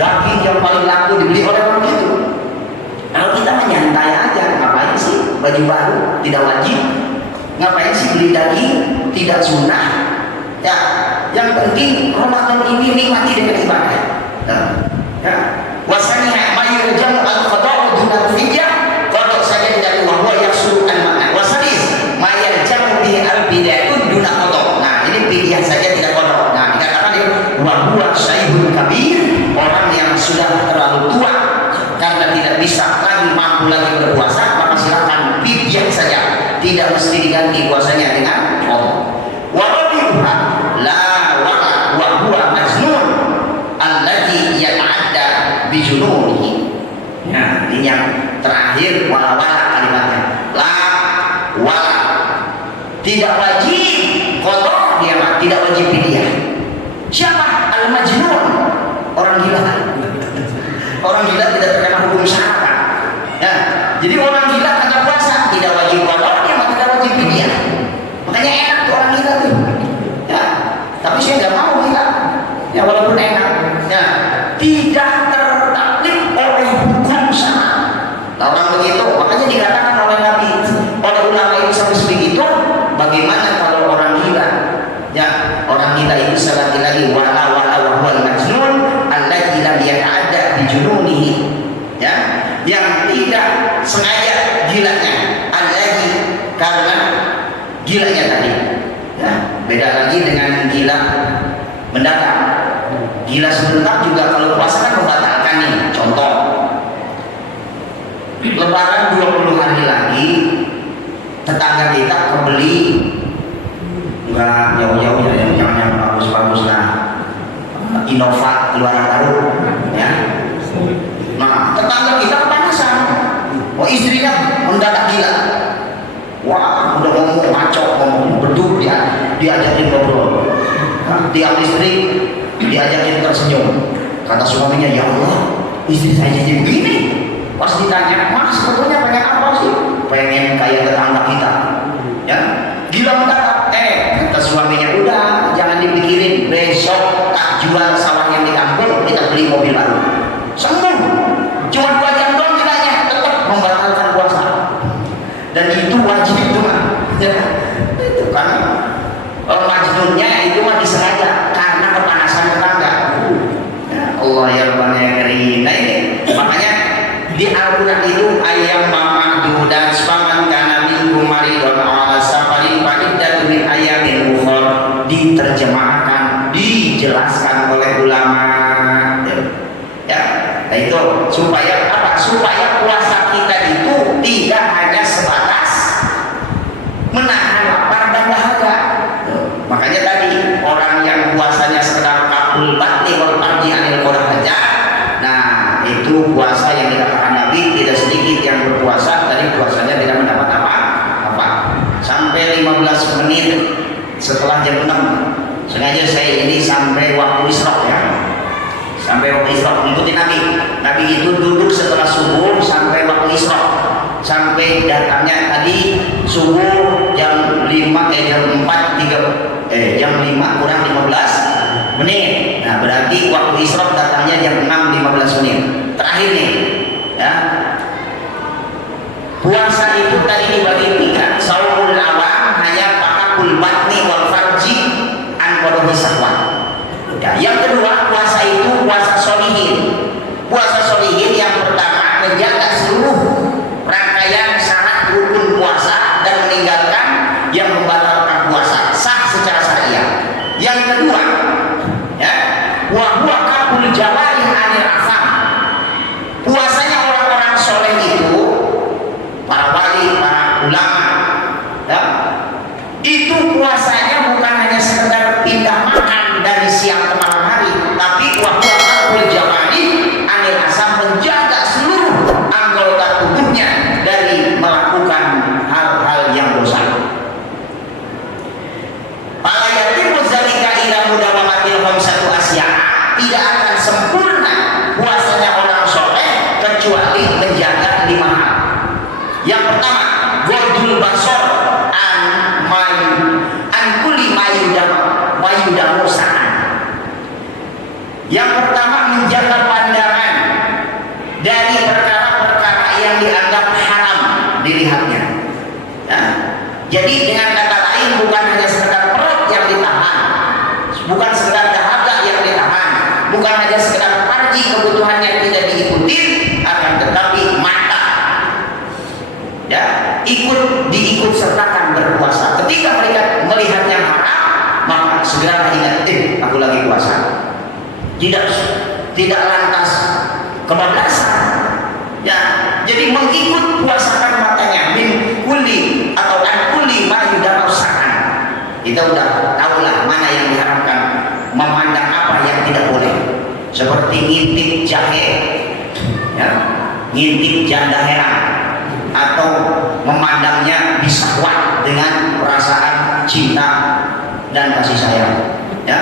daging yang paling laku dibeli oleh orang itu. Kalau kita menyantai aja, ngapain sih baju baru tidak wajib? Ngapain sih beli daging tidak sunnah? Ya, yang penting Ramadan ini nikmati dengan ibadah. Ya, wasanya mayu jamu al-qada' dunal fidyah, qada' saja tidak wa yahsulu al-ma'na. Wasadis mayal jamu bi al-bidayatun dunal qada'. Nah, ini fidyah saja tidak qada'. Nah, dikatakan dia wa huwa syaibun kabir, orang yang sudah terlalu tua karena tidak bisa lagi mampu lagi berpuasa, maka silakan fidyah saja, tidak mesti diganti puasanya dengan qada'. Wa rabi'uha la wa huwa majnun alladhi yata'adda bijununihi. Nah, ini yang terakhir, wala kalimatnya. La wala, tidak wajib qada, dia mah tidak wajib fidyah. Siapa? Al majnun, orang gila. Orang gila tidak terkena hukum syara. Ya, jadi orang gila kagak puasa tidak wajib qada, dia mah tidak wajib fidyah. Makanya enak tuh orang gila tuh. Ya, tapi saya nggak mau gila. Ya walaupun enak, ya tidak tertaklif oleh hukum syara. Nah, orang begitu, makanya dikatakan oleh Nabi, oleh ulama itu sampai sebegitu. Bagaimana kalau orang gila? Ya, orang gila itu sekali lagi wala wa huwa majnun alladzi lam yata'adda bi jununihi. Ya, yang tidak sengaja gilanya, alladzi karena gilanya tadi. Ya, beda lagi dengan gila mendadak. Gila sebentar juga kalau puasa kan membatalkan nih. Contoh, lebaran 20 hari lagi, tetangga kita kebeli enggak jauh-jauh ya, yang bagus-bagus lah, Innova keluaran baru ya. Nah, tetangga kita kepanasan, wah istrinya mendadak gila, wah udah ngomong ngaco, ngomong berdua, diajakin ngobrol, tiap listrik diajakin tersenyum. Kata suaminya, ya Allah, istri saya jadi begini. Pas ditanya, Mas sebetulnya pengen apa sih? Pengen kayak tetangga kita, ya. Gila mendadak. Kata suaminya, udah jangan dipikirin, besok tak jual sawah yang di kampung, kita beli mobil baru. Sembuh. Cuma 2 jam doang gilanya, tetap membatalkan puasa. Dan itu wajib itu mah. Ya, itu kan majnunnya itu mah disengaja karena kepanasan tetangga. Ya Allah ya Rabbana ya Karim. Nah ini makanya di Al-Quran itu ayam mama dan spaman kana minkum maridun ala safarin Puasa itu tadi dibagi tiga. Saumul awam hanya pakakul batni wal farji an qadhi sahwa. Ya, yang kedua puasa itu puasa solihin. Puasa solihin yang pertama menjaga seluruh rangkaian syarat rukun puasa dan meninggalkan yang membatalkan puasa, sah secara syariah. Yang kedua, ya, wa huwa kaful jawari anil afam. Puasanya orang-orang soleh itu, para wali, para ulama, ya, itu puasanya bukan hanya sekedar pindah makan dari siang ke malam hari, tapi wa huwa kaful jawari anil asam, menjaga seluruh anggota tubuhnya dari melakukan hal-hal yang dosa. Para yatim zalika ila mudawamatil khamsatu asya, tidak akan sempurna puasanya orang soleh kecuali menjaga 5 hal. Yang pertama, gordul basor an kulli mayudamu sa'an. Yang pertama, menjaga pandangan dari perkara-perkara yang dianggap haram dilihatnya. Ya. Jadi dengan kata lain, bukan hanya sekedar perut yang ditahan, bukan sekedar dahaga yang ditahan, bukan hanya sekedar farji kebutuhan yang tidak diikuti, akan tetapi mata, ya, diikut sertakan berpuasa. Ketika mereka melihat yang haram, maka segera ingat, aku lagi puasa. Tidak lantas kebablasan. Ya, jadi mengikut puasakan matanya min kulli atau an kulli ma yudarausakan. Kita udah tahulah mana yang diharamkan, memandang apa yang tidak boleh. Seperti ngintip jahe, ya, ngintip janda heran, atau memandangnya disahwat dengan perasaan cinta dan kasih sayang. Ya,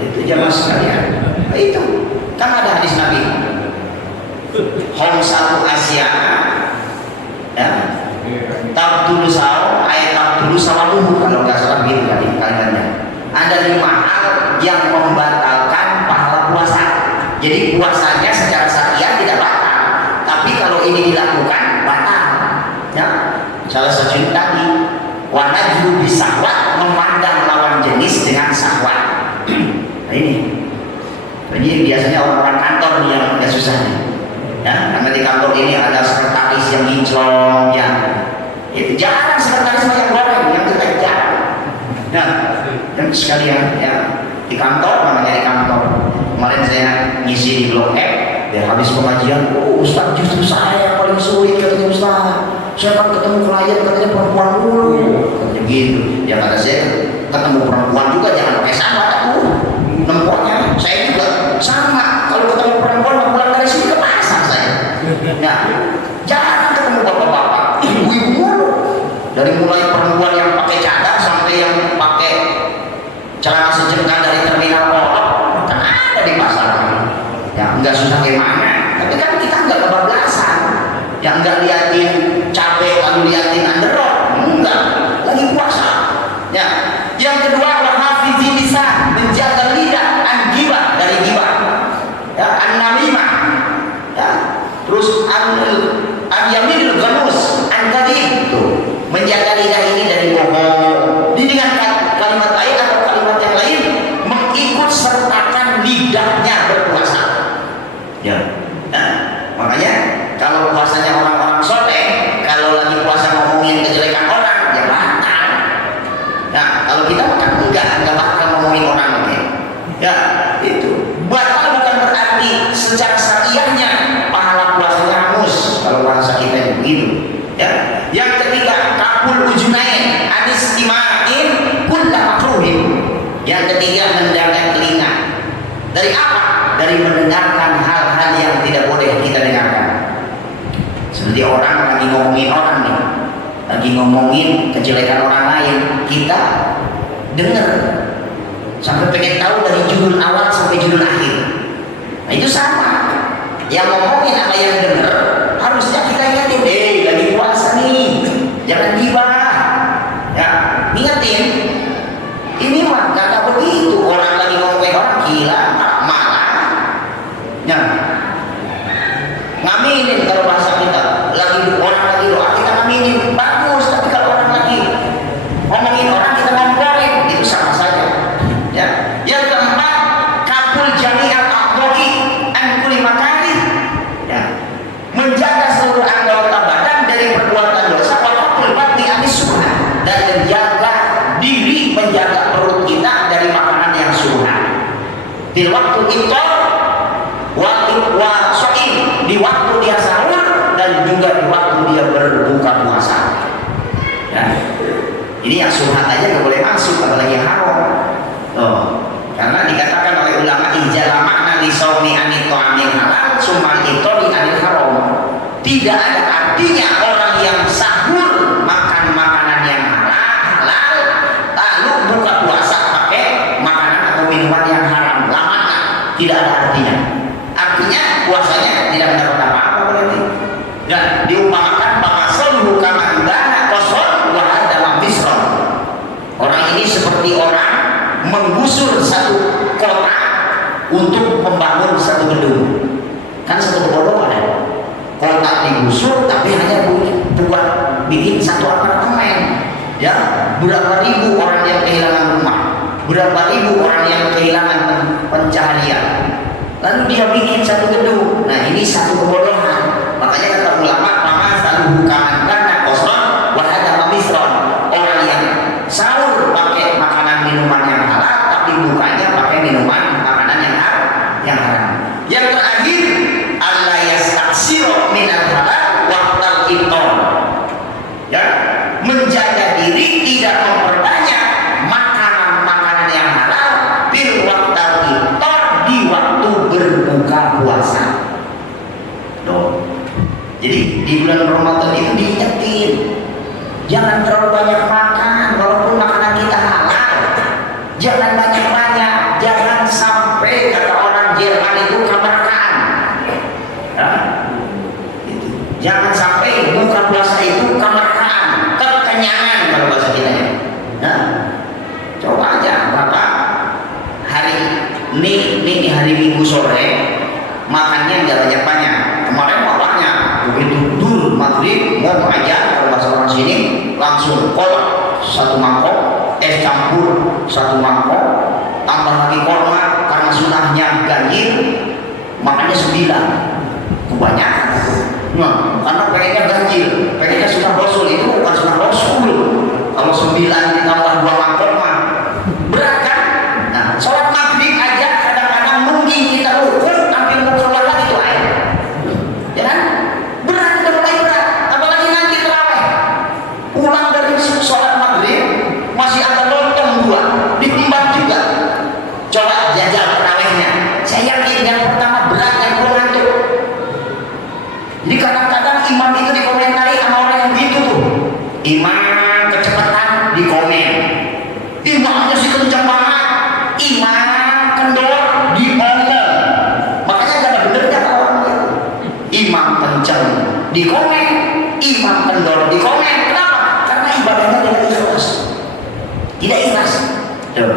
itu jamaah sekalian. Nah, itu kan ada hadis Nabi. Khamsatu asya, ya, tabdulu saw, ayat tabdulu sawaluhu, kalau nggak salah gitu tadi kalimatnya. Ada 5 hal yang membatalkan pahala puasa. Jadi puasanya secara syariah tidak batal, tapi kalau ini dilakukan batal. Ya, salah satu tadi wanajru bisahwat, memandang lawan jenis dengan syahwat. Nah ini biasanya orang-orang kantor yang agak susah nih. Ya, karena di kantor ini ada sekretaris yang kinclong, ya, itu jarang sekretaris yang goreng, yang kita jarang. Nah, yang sekalian, ya, di kantor, namanya di kantor. Kemarin saya ngisi di Blok F, ya, habis pengajian, Ustaz, justru saya yang paling sulit, katanya Ustaz. Saya kan ketemu klien, katanya perempuan dulu, katanya gitu. Ya kata saya, ketemu perempuan juga jangan pakai sama, nempoknya. Saya juga sama, kalau ketemu perempuan pulang dari sini ke pasar saya. Ya, jarang ketemu bapak-bapak, ibu-ibu mulu. Dari mulai perempuan yang pakai cadar sampai yang pakai celana sejengkal dari terminal Polok, kan ada di pasar. Ya, nggak susah gimana. Tapi kan kita nggak kebablasan. Yang nggak liatin cabai lalu liatin underdog, enggak, lagi puasa. Ya, yang kedua wahafidzi lisan, menjaga lidah an ghibah, dari ghibah, ya, an namimah, ya, terus an yaminil ghamus, an kadhib, tuh, menjaga lidah ini dari bohong. Ini dengan kalimat lain atau kalimat yang lain, mengikut sertakan lidahnya berpuasa. Ya, nah, makanya kalau puasanya orang-orang soleh, kalau lagi puasa ngomongin kejelekan orang, ya batal. Nah, kalau kita kan enggak bakal ngomongin orang, okay? Ya, itu batal bukan berarti secara syariahnya pahala puasanya hangus. Kalau bahasa kita begitu. Ya, yang ketiga kapul ujunain anis imain kullah makruhin. Yang ketiga menjaga telinga. Dari apa? Dari mendengarkan hal-hal yang tidak boleh kita dengarkan. Seperti orang lagi ngomongin orang nih, lagi ngomongin kejelekan orang lain, kita dengar sampai pengen tahu dari judul awal sampai judul akhir. Nah itu sama, yang ngomongin sama yang dengar harusnya kita ingatin, lagi puasa nih, jangan gibah. Ya, ingatin, ini mah kata begitu, orang lagi ngomongin orang gila, malah, ya, ngaminin kalau bahasa kita, orang lagi doa Ini yang subhat aja nggak boleh masuk, apalagi yang haram. Tuh. Karena dikatakan oleh ulama ijala makna li shaumi anit ta'amil halal sumal itoli anil haram. Tidak ada artinya orang yang sahur makan makanan yang halal lalu buka puasa pakai makanan atau minuman yang haram. Lamanya tidak ada artinya. Artinya puasanya tidak mendapat apa-apa berarti. Dan diumpamakan bakasul kaman dana kosong wa hadama misron. Orang ini seperti orang menggusur satu kota untuk membangun satu gedung. Kan satu gedung ada kota digusur tapi hanya buat bikin satu apartemen. Ya, berapa ribu orang yang kehilangan rumah, berapa ribu orang yang kehilangan pencaharian. Lalu dia bikin satu gedung. Nah, ini satu kebodohan. Makanya kata ulama, maka selalu bukan karena kosong wahada misron. Orang yang sahur pakai makanan minuman yang halal tapi bukanya pakai minuman makanan yang haram. Yang terakhir, Allah yastaksiro minal halal waqtal iftar. Ya, menjaga diri tidak memperbanyak makanan-makanan yang halal bil waqtal iftar di waktu berbuka puasa. Loh. Jadi di bulan Ramadan itu diingetin, jangan terlalu banyak makan walaupun makanan kita halal. Jangan banyak-banyak, jangan sampai kata orang Jerman itu kamarkan. Ya? Jangan sampai buka puasa itu kamarkan, kekenyangan kalau bahasa kita ya. Nah, coba aja Bapak hari ini di hari Minggu sore makannya nggak banyak-banyak. Kemarin bapaknya begitu dur maghrib mau aja kalau bahasa orang sini langsung kolak satu mangkok, es campur satu mangkok, tambah lagi korma karena sunahnya ganjil, makannya 9. Kebanyakan. Nah, karena pengennya ganjil, pengennya sunah rasul itu bukan sunah rasul. Kalau 9 ditambah 2 mangkok mah berat kan? Nah, sholat maghrib aja kadang-kadang mungkin kita rukuk hampir mau keluar lagi tuh air. Ya kan? Berat, udah mulai berat. Apalagi nanti terawih. Pulang dari sholat maghrib masih ada lontong 2 diembat juga. Coba jajal terawihnya. Saya yakin yang pertama berat dan ngantuk. Jadi kadang-kadang imam itu dikomentari sama orang yang begitu tuh. Imam kecepatan dikomen. Imamnya sih kencang banget. Imam kendor diomel. Makanya gak ada benernya kalau orang itu. Imam kencang dikomen, imam kendor dikomen. Kenapa? Karena ibadahnya tidak ikhlas. Tidak ikhlas. Tuh,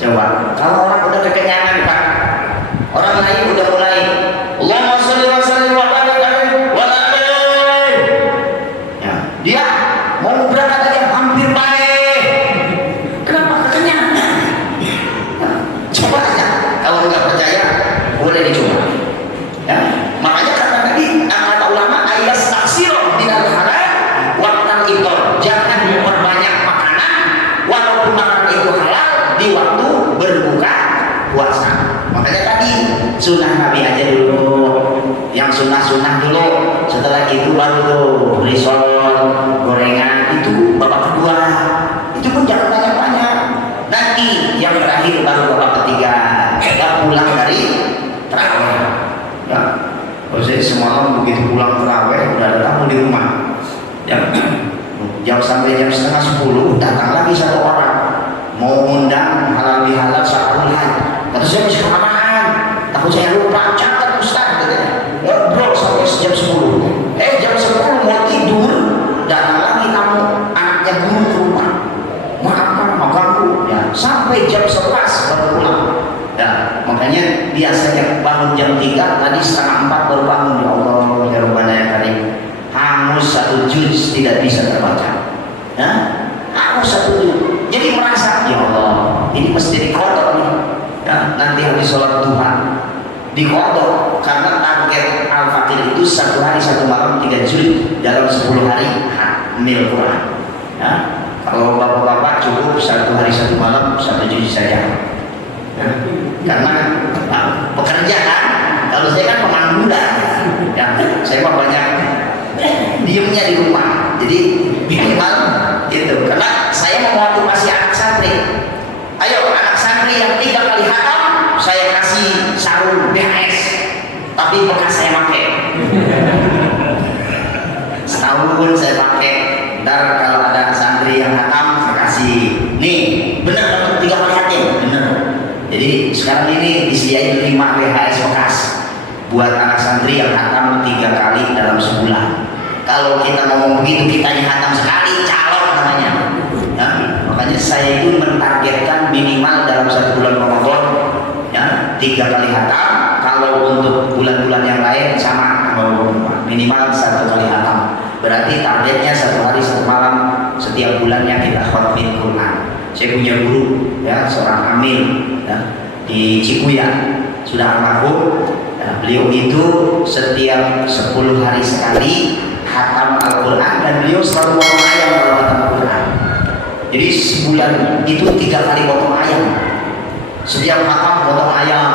coba. Kalau orang udah kekenyangan Pak, orang lain udah mulai Allahumma sholli wa sallim wa barik alaihi wa alihi. Ya, dia mau berangkat aja hampir baik. Kenapa? Kekenyangan. Nah, coba aja. Kalau nggak percaya, boleh dicoba. Ya, makanya kata tadi kata ulama ayas taksiro binal halal waktan iftar. Jangan memperbanyak makanan walaupun makanan itu halal di waktu berbuka puasa. Makanya tadi sunnah Nabi aja dulu, yang sunnah dulu. Setelah itu baru tuh risol, gorengan itu babak kedua. Itu pun jangan banyak-banyak. Nanti yang terakhir baru babak ketiga. Kita pulang dari terawih. Ya, kalau saya semalam begitu pulang terawih udah ada tamu di rumah. Ya, sampai jam 9:30 datang lagi satu orang mau undang halal bihalal sakulan. Kata saya masih kelamaan, takut saya lupa, catat Ustaz katanya. Ngobrol sampai jam 10. Jam 10 mau tidur, datang lagi tamu, anaknya guru ke rumah. Maaf Pak, mau ganggu. Ya, sampai jam 11 baru pulang. Ya, makanya biasanya bangun jam 3, tadi setengah 4 baru bangun. Ya Allah, ya Rabbana ya Karim. Hangus 1 juz tidak bisa terbaca. Ya, hangus 1 juz. Jadi merasa, ya Allah, ini mesti dikodok nih. Ya, nanti habis sholat duha dikodok karena target Al-Fakir itu 1 hari 1 malam 3 juz dalam 10 hari hamil Quran. Ya, kalau bapak-bapak cukup 1 hari 1 malam 1 juz saja. Ya, karena pekerja kan, kalau saya kan pengangguran, ya, saya mah banyak diemnya di rumah, jadi minimal itu karena saya mau tahun saya pakai. Ntar kalau ada santri yang hatam saya kasih. Nih, bener dapat 3 kali hatam, bener. Jadi sekarang ini disediain 5 VHS bekas buat anak santri yang hatam 3 kali dalam sebulan. Kalau kita ngomong begitu, kitanya hatam sekali, calon namanya. Ya, makanya saya itu mentargetkan minimal dalam 1 bulan Ramadan ya 3 kali hatam. Kalau untuk bulan-bulan yang lain sama minimal 1 kali hatam. Berarti targetnya 1 hari 1 malam setiap bulannya kita khatmil Quran. Saya punya guru ya, seorang amil ya, di Cikuya sudah almarhum. Ya, beliau itu setiap 10 hari sekali khatam Al-Quran dan beliau selalu potong ayam kalau khatam Al-Quran. Jadi sebulan itu 3 kali potong ayam. Setiap khatam potong ayam.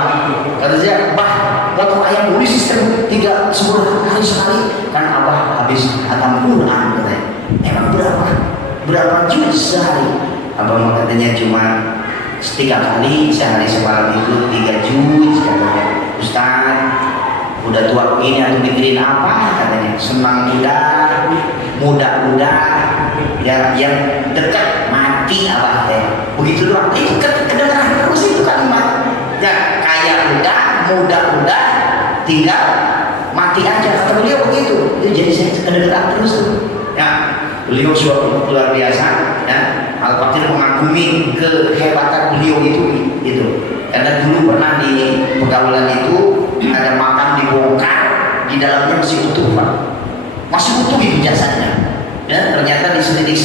Kata saya, bah, potong ayam boleh sistem 10 hari sekali. Kan abah habis khatam Quran katanya. Emang berapa juz sehari? Abang katanya cuma 3 kali sehari semalam itu 3 juz katanya. Ustaz, udah tua begini atau mikirin apa katanya? Senang muda ya, yang dekat mati abah teh. Begitu doang. Itu kedengaran terus itu kalimat. Ya, kaya muda tinggal mati aja. Kata beliau begitu. Itu jadi saya kedengaran terus tuh. Ya, beliau suatu luar biasa ya. Al-Fatih mengagumi kehebatan beliau itu. Karena dulu pernah di pergaulan itu ada makam dibongkar, di dalamnya masih utuh Pak. Masih utuh itu jasadnya. Ya, ternyata diselidik,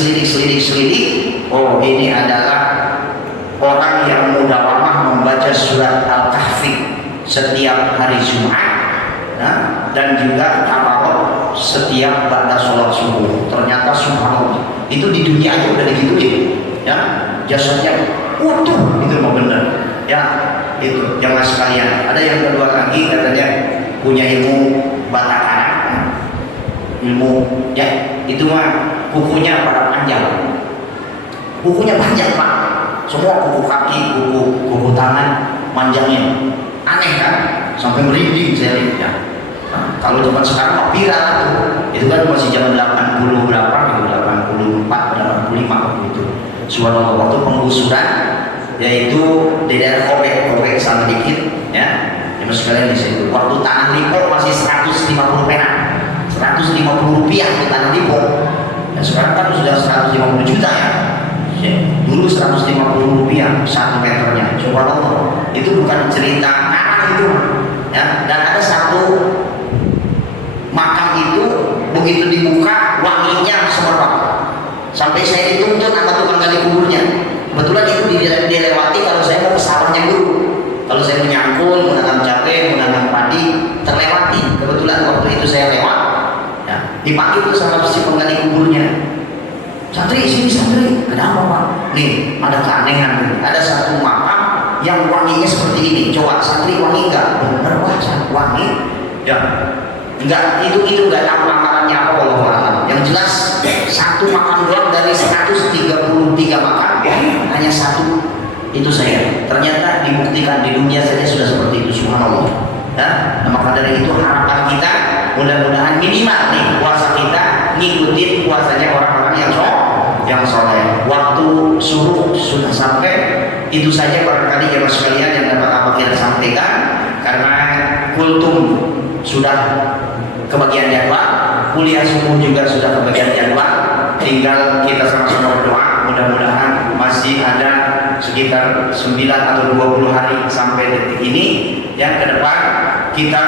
oh ini adalah orang yang mudah lama membaca surat Al-Kahfi setiap hari Jumat ya, dan juga tabarok setiap ba'da sholat subuh. Ternyata subhanallah, itu di dunia aja udah digituin ya, jasadnya utuh, itu mau bener ya. Itu jangan sekalian. Ada yang kedua lagi katanya punya ilmu Batakara, ilmu ya, itu mah kukunya pada panjang. Kukunya panjang Pak, semua kuku kaki, kuku tangan panjangnya. Aneh kan, sampai merinding saya lihat ya. Nah, kalau zaman sekarang mah viral tuh. Itu kan masih zaman 80 berapa gitu, 84, 85 gitu. Subhanallah, waktu penggusuran yaitu di daerah Kobek sama dikit ya. Ya sekalian di situ. Waktu tanah Lipo masih 150 perak. 150 rupiah di tanah Lipo. Ya sekarang kan sudah 150 juta ya. Dulu 150 rupiah 1 meternya. Subhanallah. Itu bukan cerita karang itu. Ya, dan ada satu makam itu begitu dibuka wanginya semerbak. Sampai saya dituntut sama tukang gali kuburnya. Kebetulan itu dilewati kalau saya mau ke sawahnya guru. Kalau saya menyangkul, menanam cabai, menanam padi, terlewati. Kebetulan waktu itu saya lewat, ya, dipanggil tuh sama si penggali kuburnya. Santri, sini santri. Kenapa Pak? Nih, ada keanehan. Ada satu makam yang wanginya seperti ini. Coba santri wangi enggak? Bener Pak, wangi. Ya, enggak, itu enggak tahu amalannya apa wallahu a'lam. Yang jelas satu makam doang dari 133 makam ya, hanya satu itu saya. Ternyata dibuktikan di dunia saja sudah seperti itu, subhanallah. Ya, nah, maka dari itu harapan kita mudah-mudahan minimal nih puasa kita ngikutin puasanya orang-orang yang soleh. Waktu suruh sudah sampai, itu saja barangkali jemaah sekalian yang dapat apa kita sampaikan, karena kultum sudah kebagian jadwal, kuliah subuh juga sudah kebagian jadwal. Tinggal kita sama-sama berdoa, mudah-mudahan masih ada sekitar 9 atau 20 hari sampai detik ini yang ke depan kita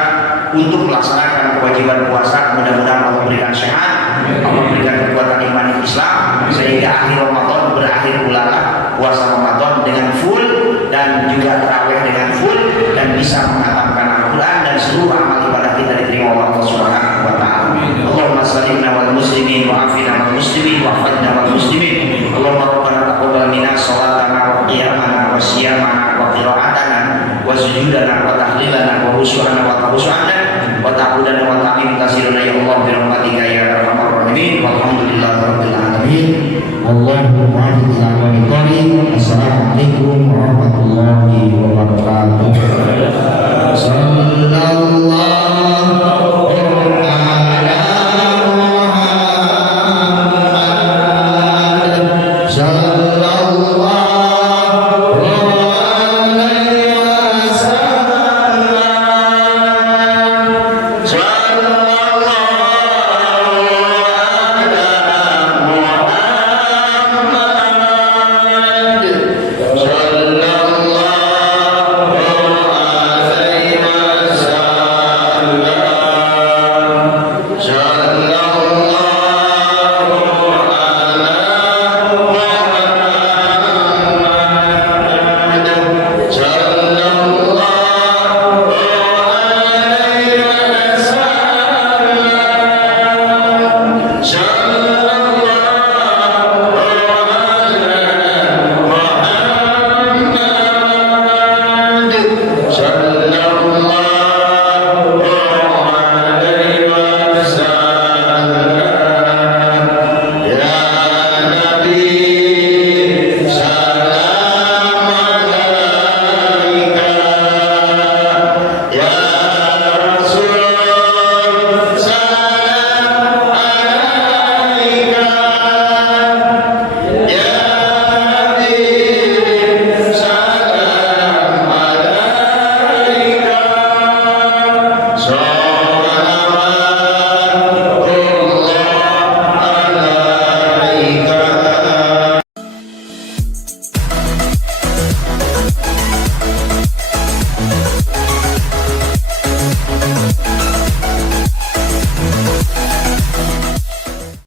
untuk melaksanakan kewajiban puasa. Mudah-mudahan Allah berikan sehat, Allah berikan kekuatan iman Islam, sehingga akhir Ramadan berakhir pula puasa Ramadan dengan full dan juga tarawih dengan full, dan bisa menghatamkan Al-Quran dan seluruh amal ibadah kita diterima oleh Allah Subhanahu wa taala. Allahumma sallimna wal muslimin wa afina wal muslimin wa afadna wal muslimin. Allahumma rabbana taqabbal minna salatana wa qiyamana wa siyamana wa qira'atana wa sujudana wa tahlilana wa khusyu'ana wa tahusyu'ana wa ta'budana wa ta'min kasiruna ya Allah bi rahmatika ya arhamar rahimin. Walhamdulillahirabbil alamin. Allah